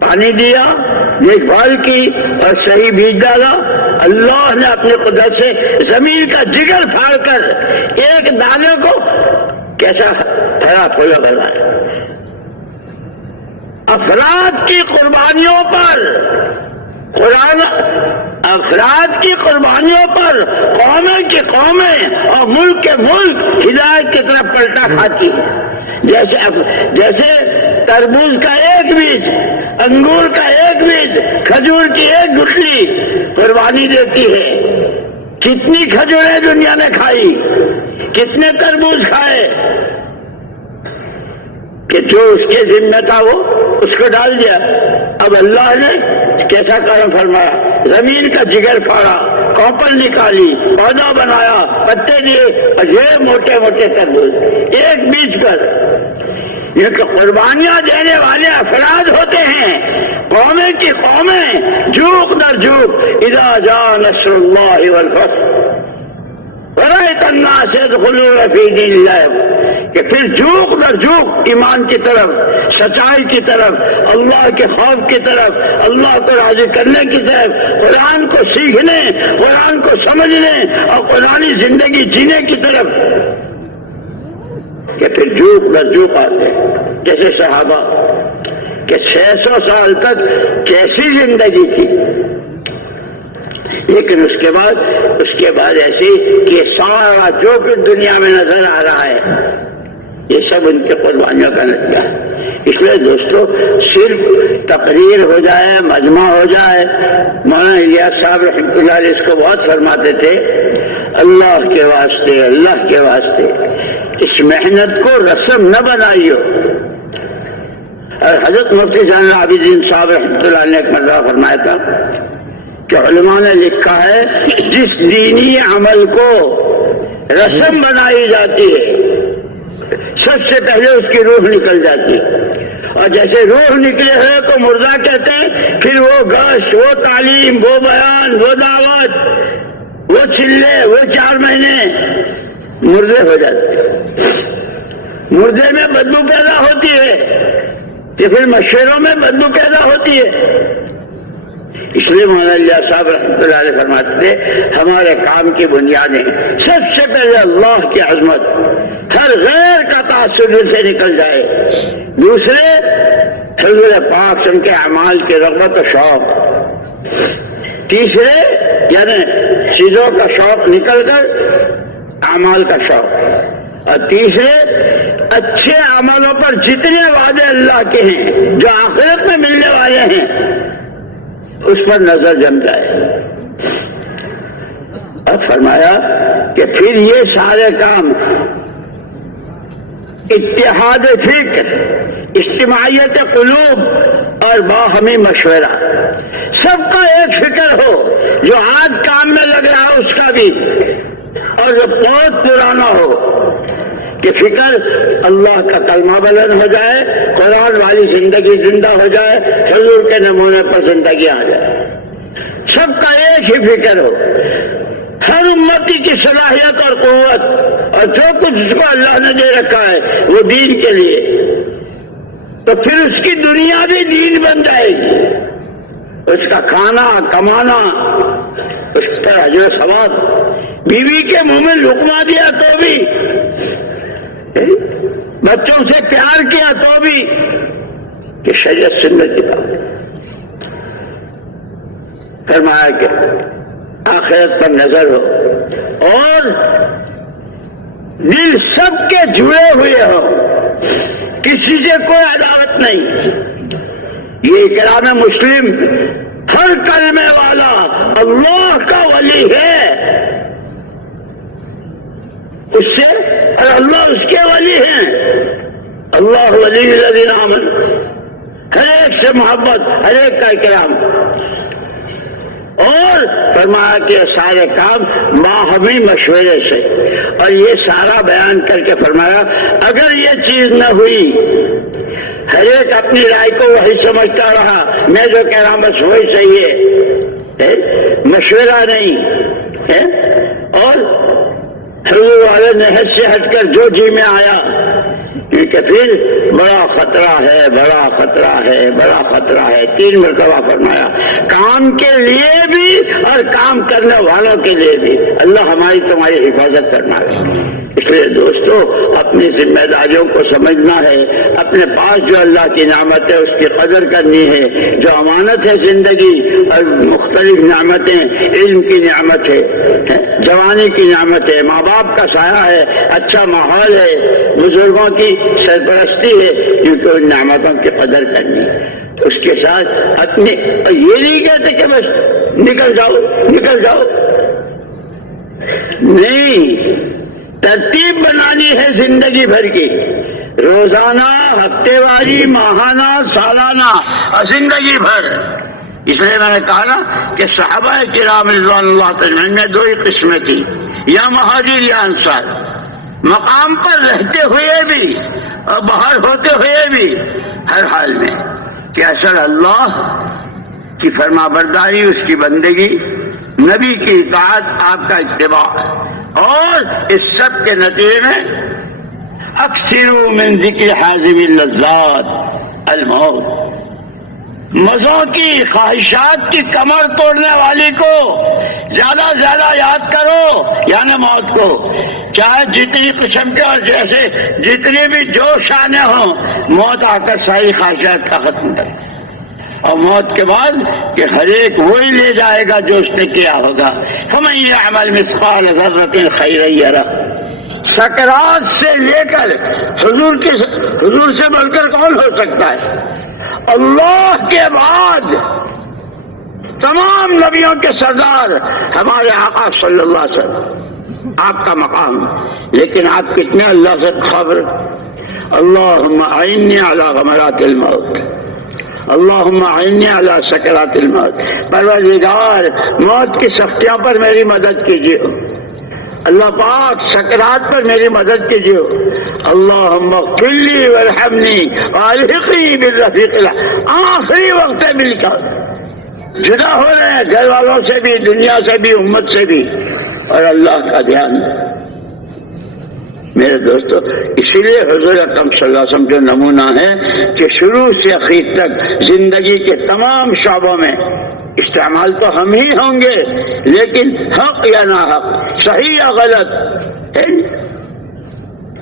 پانی دیا، دیکھ بھال کی اور صحیح بیج ڈالا. اللہ نے اپنی قدرت سے زمین کا جگر پھاڑ کر ایک دانے کو کیسا پھلا پھولا بنایا. افراد کی قربانیوں پر قرآن، افراد کی قربانیوں پر قومیں کی قومیں اور ملک کے ملک ہدایت کی طرف پلٹا کھاتی. جیسے تربوز کا ایک بیج، انگور کا ایک بیج، کھجور کی ایک گٹلی قربانی دیتی ہے. کتنی کھجوریں دنیا نے کھائی، کتنے تربوز کھائے، کہ جو اس کے ذمہ تھا وہ اس کو ڈال دیا. اب اللہ نے کیسا کام فرمایا، زمین کا جگر پھاڑا، کوپل نکالی، پودا بنایا، پتے دیے، اور یہ موٹے موٹے تربوز ایک بیج پر. یہ قربانیاں دینے والے افراد ہوتے ہیں، قومیں کی قومیں جھوک در جھوک. اذا جاء نصر اللہ والفتح ورأيت الناس يدخلون في دين الله، کہ پھر جھوک در جھوک ایمان کی طرف، سچائی کی طرف، اللہ کے خوف کی طرف، اللہ کو راضی کرنے کی طرف، قرآن کو سیکھنے، قرآن کو سمجھنے اور قرآنی زندگی جینے کی طرف، کہ پھر جھوک در جھوک آتے. جیسے صحابہ کہ 600 سال تک کیسی زندگی تھی، لیکن اس کے بعد ایسی کہ سارا جو کچھ دنیا میں نظر آ رہا ہے یہ سب ان کے قربانیوں کا نتیجہ ہے. اس لیے دوستو، صرف تقریر ہو جائے، مجمع ہو جائے، مولانا الیاس صاحب رحمۃ اللہ علیہ اس کو بہت فرماتے تھے، اللہ کے واسطے، اللہ کے واسطے اس محنت کو رسم نہ بنائیو. اور حضرت مفتی زین العابدین صاحب رحمۃ اللہ علیہ نے ایک مرتبہ فرمایا تھا کہ علماء نے لکھا ہے جس دینی عمل کو رسم بنائی جاتی ہے سب سے پہلے اس کی روح نکل جاتی ہے. اور جیسے روح نکلے ہوئے کو مردہ کہتے ہیں، پھر وہ گشت، وہ تعلیم، وہ بیان، وہ دعوت، وہ چلے، وہ 4 مہینے مردے ہو جاتے ہیں. مردے میں بدبو پیدا ہوتی ہے کہ پھر مشوروں میں بدبو پیدا ہوتی ہے. اس لیے مولانا الیاس صاحب رحمۃ اللہ علیہ فرماتے تھے ہمارے کام کی بنیادیں سب سے پہلے اللہ کی عظمت، ہر غیر کا تعصب سے نکل جائے. دوسرے حضور پاک سن کے اعمال کی رغبت و شوق. تیسرے یعنی چیزوں کا شوق نکل کر اعمال کا شوق. اور تیسرے اچھے عملوں پر جتنے وعدے اللہ کے ہیں جو آخرت میں ملنے والے ہیں اس پر نظر جم جائے. اور فرمایا کہ پھر یہ سارے کام اتحاد فکر، اجتماعیت قلوب اور باہمی مشورہ، سب کا ایک فکر ہو، جو آج کام میں لگ رہا ہے اس کا بھی، اور جو بہت پرانا ہو کہ فکر اللہ کا کلمہ بلند ہو جائے، قرآن والی زندگی زندہ ہو جائے، حضور کے نمونے پر زندگی آ جائے. سب کا ایک ہی فکر ہو، ہر امتی کی صلاحیت اور قوت اور جو کچھ اس کو اللہ نے دے رکھا ہے وہ دین کے لیے، تو پھر اس کی دنیا بھی دین بن جائے گی. اس کا کھانا کمانا، اس پر اجر ثواب بیوی کے منہ میں لقمہ دیا تو بھی، بچوں سے پیار کیا تو بھی، کہ شریعت سنت کی بات۔ فرمایا کہ آخرت پر نظر ہو اور دل سب کے جڑے ہوئے ہو، کسی سے کوئی عداوت نہیں۔ یہ کلام مسلم ہر کلمے والا اللہ کا ولی ہے، اس سے اور اللہ اس کے ولی ہیں۔ اللہ ولی الذین آمنوا، ہر ایک سے محبت، ہر ایک کا اکرام، اور فرمایا کہ سارے کام باہمی مشورے سے۔ اور یہ سارا بیان کر کے فرمایا اگر یہ چیز نہ ہوئی، ہر ایک اپنی رائے کو وہی سمجھتا رہا، میں جو کہہ رہا ہوں بس وہی صحیح ہے، مشورہ نہیں ہے، اور حضور والے نہج سے ہٹ کر جو جی میں آیا، کیونکہ پھر بڑا خطرہ ہے، بڑا خطرہ ہے، بڑا خطرہ ہے۔ 3 مرتبہ فرمایا، کام کے لیے بھی اور کام کرنے والوں کے لیے بھی۔ اللہ ہماری تمہاری حفاظت کرنا ہے۔ اس لیے دوستو اپنی ذمہ داریوں کو سمجھنا ہے، اپنے پاس جو اللہ کی نعمت ہے اس کی قدر کرنی ہے، جو امانت ہے زندگی اور مختلف نعمتیں، علم کی نعمت ہے، جوانی کی نعمت ہے، ماں باپ کا سایہ ہے، اچھا ماحول ہے، بزرگوں کی سرپرستی ہے، کیونکہ ان نعمتوں کی قدر کرنی ہے۔ اس کے ساتھ اپنے، اور یہ نہیں کہتے کہ بس نکل جاؤ نکل جاؤ، نہیں، ترتیب بنانی ہے زندگی بھر کی، روزانہ، ہفتے واری، ماہانہ، سالانہ اور زندگی بھر۔ اس لیے میں نے کہا نا کہ صحابہ کرام رضوان اللہ تعالیٰ میں 2 ہی قسمیں تھی، یا مہاجر یا انصار، مقام پر رہتے ہوئے بھی اور باہر ہوتے ہوئے بھی، ہر حال میں کہ اصل اللہ کی فرما برداری، اس کی بندگی، نبی کی اطاعت، آپ کا اتباع، اور اس سب کے نتیجے میں اکثروا من ذکر حازم اللذات الموت، مزوں کی، خواہشات کی کمر توڑنے والی کو زیادہ سے زیادہ یاد کرو، یعنی موت کو، چاہے جتنی قسم کے اور جیسے جتنی بھی جوش آنے ہوں، موت آ کر ساری خواہشات کا ختم کر، اور موت کے بعد کہ ہر ایک وہی لے جائے گا جو اس نے کیا ہوگا۔ فمن یعمل مثقال ذرۃ خیرا یرہ، سکرات سے لے کر حضور سے بڑھ کر کون ہو سکتا ہے؟ اللہ کے بعد تمام نبیوں کے سردار ہمارے آقا صلی اللہ علیہ وسلم، آپ کا مقام، لیکن آپ کتنے اللہ سے خبر؟ اللہم اعنی علی غمرات الموت، اللہم اعنی علی سکرات الموت، پروردگار موت کی سختیوں پر میری مدد کیجیے، اللہ پاک سکرات پر میری مدد کیجیے، اللہم اغفر لی وارحمنی والحقنی بالرفیق الاعلی۔ آخری وقت ہے مل کر جدا ہو رہے ہیں، گھر والوں سے بھی، دنیا سے بھی، امت سے بھی، اور اللہ کا دھیان۔ میرے دوستو، اسی لیے حضور اکرم صلی اللہ علیہ وسلم جو نمونہ ہے کہ شروع سے اخیر تک زندگی کے تمام شعبوں میں استعمال تو ہم ہی ہوں گے، لیکن حق یا نہ حق، صحیح یا غلط،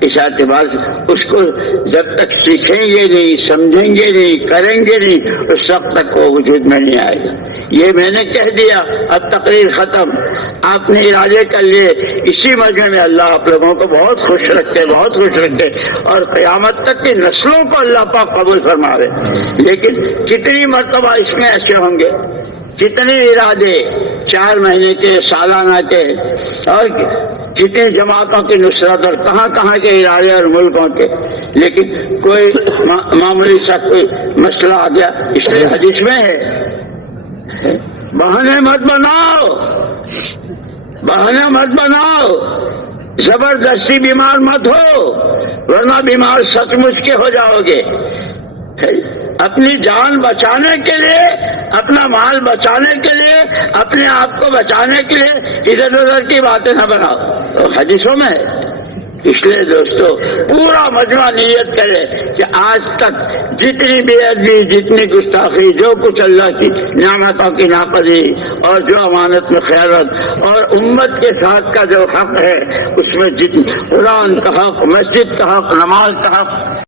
اس اعتبار سے اس کو جب تک سیکھیں گے نہیں، سمجھیں گے نہیں، کریں گے نہیں، اس وقت تک وہ وجود میں نہیں آئے گا۔ یہ میں نے کہہ دیا، اب تقریر ختم، آپ نے ارادے کر لیے، اسی مجمع میں اللہ آپ لوگوں کو بہت خوش رکھے، بہت خوش رکھے، اور قیامت تک کی نسلوں کو اللہ پاک قبول فرمائے۔ لیکن کتنی مرتبہ اس میں ایسے ہوں گے، کتنے ارادے 4 مہینے کے، سالانہ کے، اور کتنی جماعتوں کی نصرت، اور کہاں کہاں کے ارادے اور ملکوں کے، لیکن کوئی معمولی سا کوئی مسئلہ آ گیا، اس لیے حدیث میں ہے بہانے مت بناؤ، بہانے مت بناؤ، زبردستی بیمار مت ہو، ورنہ بیمار سچ مچ کے ہو جاؤ گے۔ اپنی جان بچانے کے لیے، اپنا مال بچانے کے لیے، اپنے آپ کو بچانے کے لیے ادھر ادھر کی باتیں نہ بناؤ، تو حدیثوں میں ہے اس لیے دوستو پورا مجمع نیت کرے کہ آج تک جتنی بے ادبی، جتنی گستاخی، جو کچھ اللہ کی نعمتوں کی ناپذیری اور جو امانت میں خیانت اور امت کے ساتھ کا جو حق ہے اس میں جتنی قرآن کا حق، مسجد کا حق، نماز کا حق،